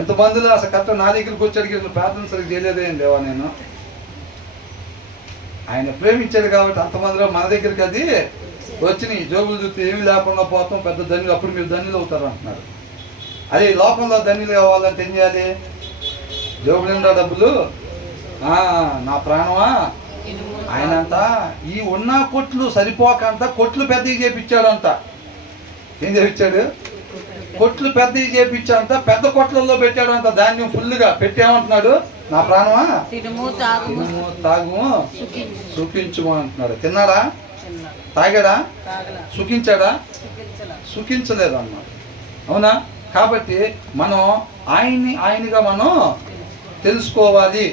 ఎంతమందిలో అసలు కరెక్ట్ నా దగ్గరికి వచ్చి అడిగి ప్రార్థన సరిగ్గా చేయలేదేం లేవా నేను? ఆయన ప్రేమించాడు కాబట్టి అంతమందిలో మన దగ్గరికి అది వచ్చినాయి. జోబులు చూస్తే ఏమి లేకుండా పోతాం, పెద్ద ధనిలు, అప్పుడు మీరు ధనిలు అవుతారు అంటున్నారు. అదే లోకంలో ధనిలు కావాలంటే ఏం చేయాలి? జోబులు నిండా డబ్బులు, నా ప్రాణమా ఆయనంతా ఈ ఉన్న కొట్లు సరిపోకంట కొట్లు పెద్దవి చేపించాడంట. ఏం చేపించాడు? కొట్లు పెద్దవి చేపించాడంట, పెద్ద కొట్లలో పెట్టాడంట. ధాన్యం ఫుల్గా పెట్టామంటున్నాడు, నా ప్రాణమా తినుము తాగుము సుఖించుము అంటున్నాడు. తిన్నాడా? తాగాడా? సుఖించాడా? సుఖించలేదు అన్నమాట. అవునా? కాబట్టి మనం ఆయనగా మనం తెలుసుకోవాలి.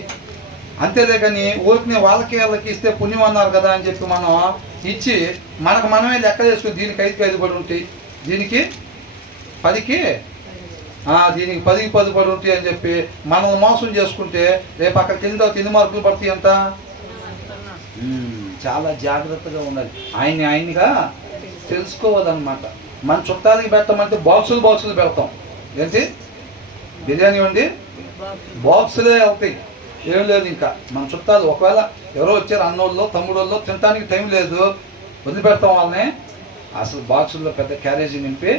అంతేలే కానీ ఊరికి వాళ్ళకి ఇస్తే పుణ్యం అన్నారు కదా అని చెప్పి మనం ఇచ్చి మనకు మనమే లెక్క చేసుకుని దీనికి 5 పడి ఉంటాయి, దీనికి 10కి దీనికి 10కి 10 పడి ఉంటాయి అని చెప్పి మనం మోసం చేసుకుంటే రేపు అక్కడికి వెళ్ళిన తర్వాత 8 మార్కులు పడతాయి అంట. చాలా జాగ్రత్తగా ఉండాలి. ఆయనగా తెలుసుకోవాలన్నమాట. మన చుట్టాలకి పెట్టమంటే బాక్సులు పెడతాం. ఏంటి బిర్యానీ వండి బాక్సులే వెళ్తాయి, ఏం లేదు. ఇంకా మన చుట్టాలు ఒకవేళ ఎవరో వచ్చారు అన్నోళ్ళు తమ్ముడోళ్ళు తినడానికి టైం లేదు, వదిలిపెడతాం వాళ్ళని. అసలు బాక్సుల్లో పెద్ద క్యారేజీ నింపి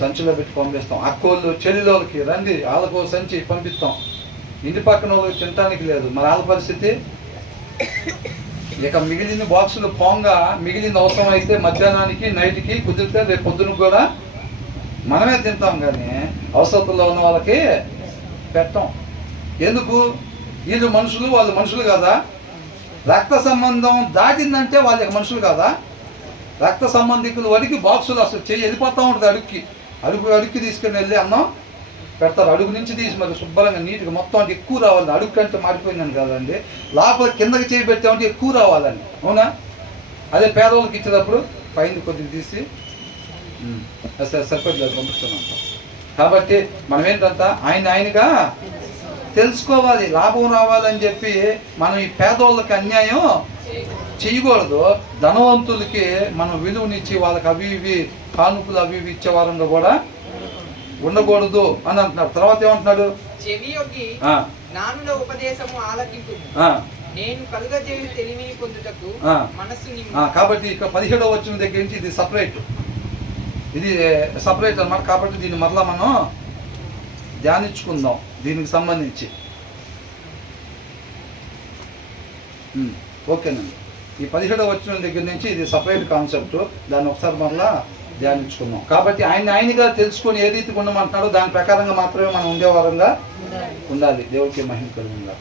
సంచిలో పెట్టి పంపిస్తాం. అక్కోళ్ళు చెల్లిలోకి రండి, వాళ్ళకు సంచి పంపిస్తాం. ఇంటి పక్కన వాళ్ళకి తినడానికి లేదు, మరి వాళ్ళ పరిస్థితి. ఇక మిగిలిన బాక్సులు పోంగా మిగిలిన అవసరం అయితే మధ్యాహ్నానికి నైట్కి కుదిరితే రేపు పొద్దున కూడా మనమే తింటాం, కానీ అవసరంలో ఉన్న వాళ్ళకి పెట్టాం. ఎందుకు? వీళ్ళు మనుషులు, వాళ్ళు మనుషులు కాదా? రక్త సంబంధం దాటిందంటే వాళ్ళకి మనుషులు కాదా? రక్త సంబంధికులు వడికి బాక్సులు అసలు చెయ్యి వెళ్ళిపోతూ ఉంటుంది. అడుక్కి తీసుకుని వెళ్ళి అన్నం పెడతారు. అడుగు నుంచి తీసి మరి శుభ్రంగా నీట్గా మొత్తం అంటే ఎక్కువ రావాలి. అడుగు కంటే మాడిపోయిందని కదండి, లోపల కిందకి చేయి పెట్టామంటే ఎక్కువ రావాలని. అవునా? అదే పేదవాళ్ళకి ఇచ్చేటప్పుడు పైన కొద్దిగా తీసి సరిపడలేదు పంపిస్తున్నాం. కాబట్టి మనం ఏంటంతా ఆయనగా తెలుసుకోవాలి. లాభం రావాలని చెప్పి మనం ఈ పేదవాళ్ళకి అన్యాయం చేయకూడదు. ధనవంతులకి మనం విలువనిచ్చి వాళ్ళకి అవి ఇవి కానుకలు అవి ఇవి ఇచ్చే వారంగా కూడా ఉండకూడదు అని అంటున్నాడు. తర్వాత ఏమంటున్నాడు? చెవి యొగ్గి జ్ఞానుల ఉపదేశము ఆలకింపు, నేను కలుగజేయు తెలివిని పొందుటకు మనస్సు నిమ్ము. కాబట్టి ఇక 17వ వచనం దగ్గర నుంచి ఇది సపరేట్ అన్నమాట. కాబట్టి దీన్ని మరలా మనం ధ్యానించుకుందాం దీనికి సంబంధించి. ఓకేనండి. ఈ 17వ వచనం దగ్గర నుంచి ఇది సపరేట్ కాన్సెప్ట్, దాన్ని ఒకసారి మరలా ధ్యానించుకుందాం. కాబట్టి ఆయనగా తెలుసుకొని ఏ రీతికి ఉండమంటున్నాడో దాని ప్రకారంగా మాత్రమే మనం ఉండేవారంగా ఉండాలి. దేవుడికి మహిమ కలుగుతుంది.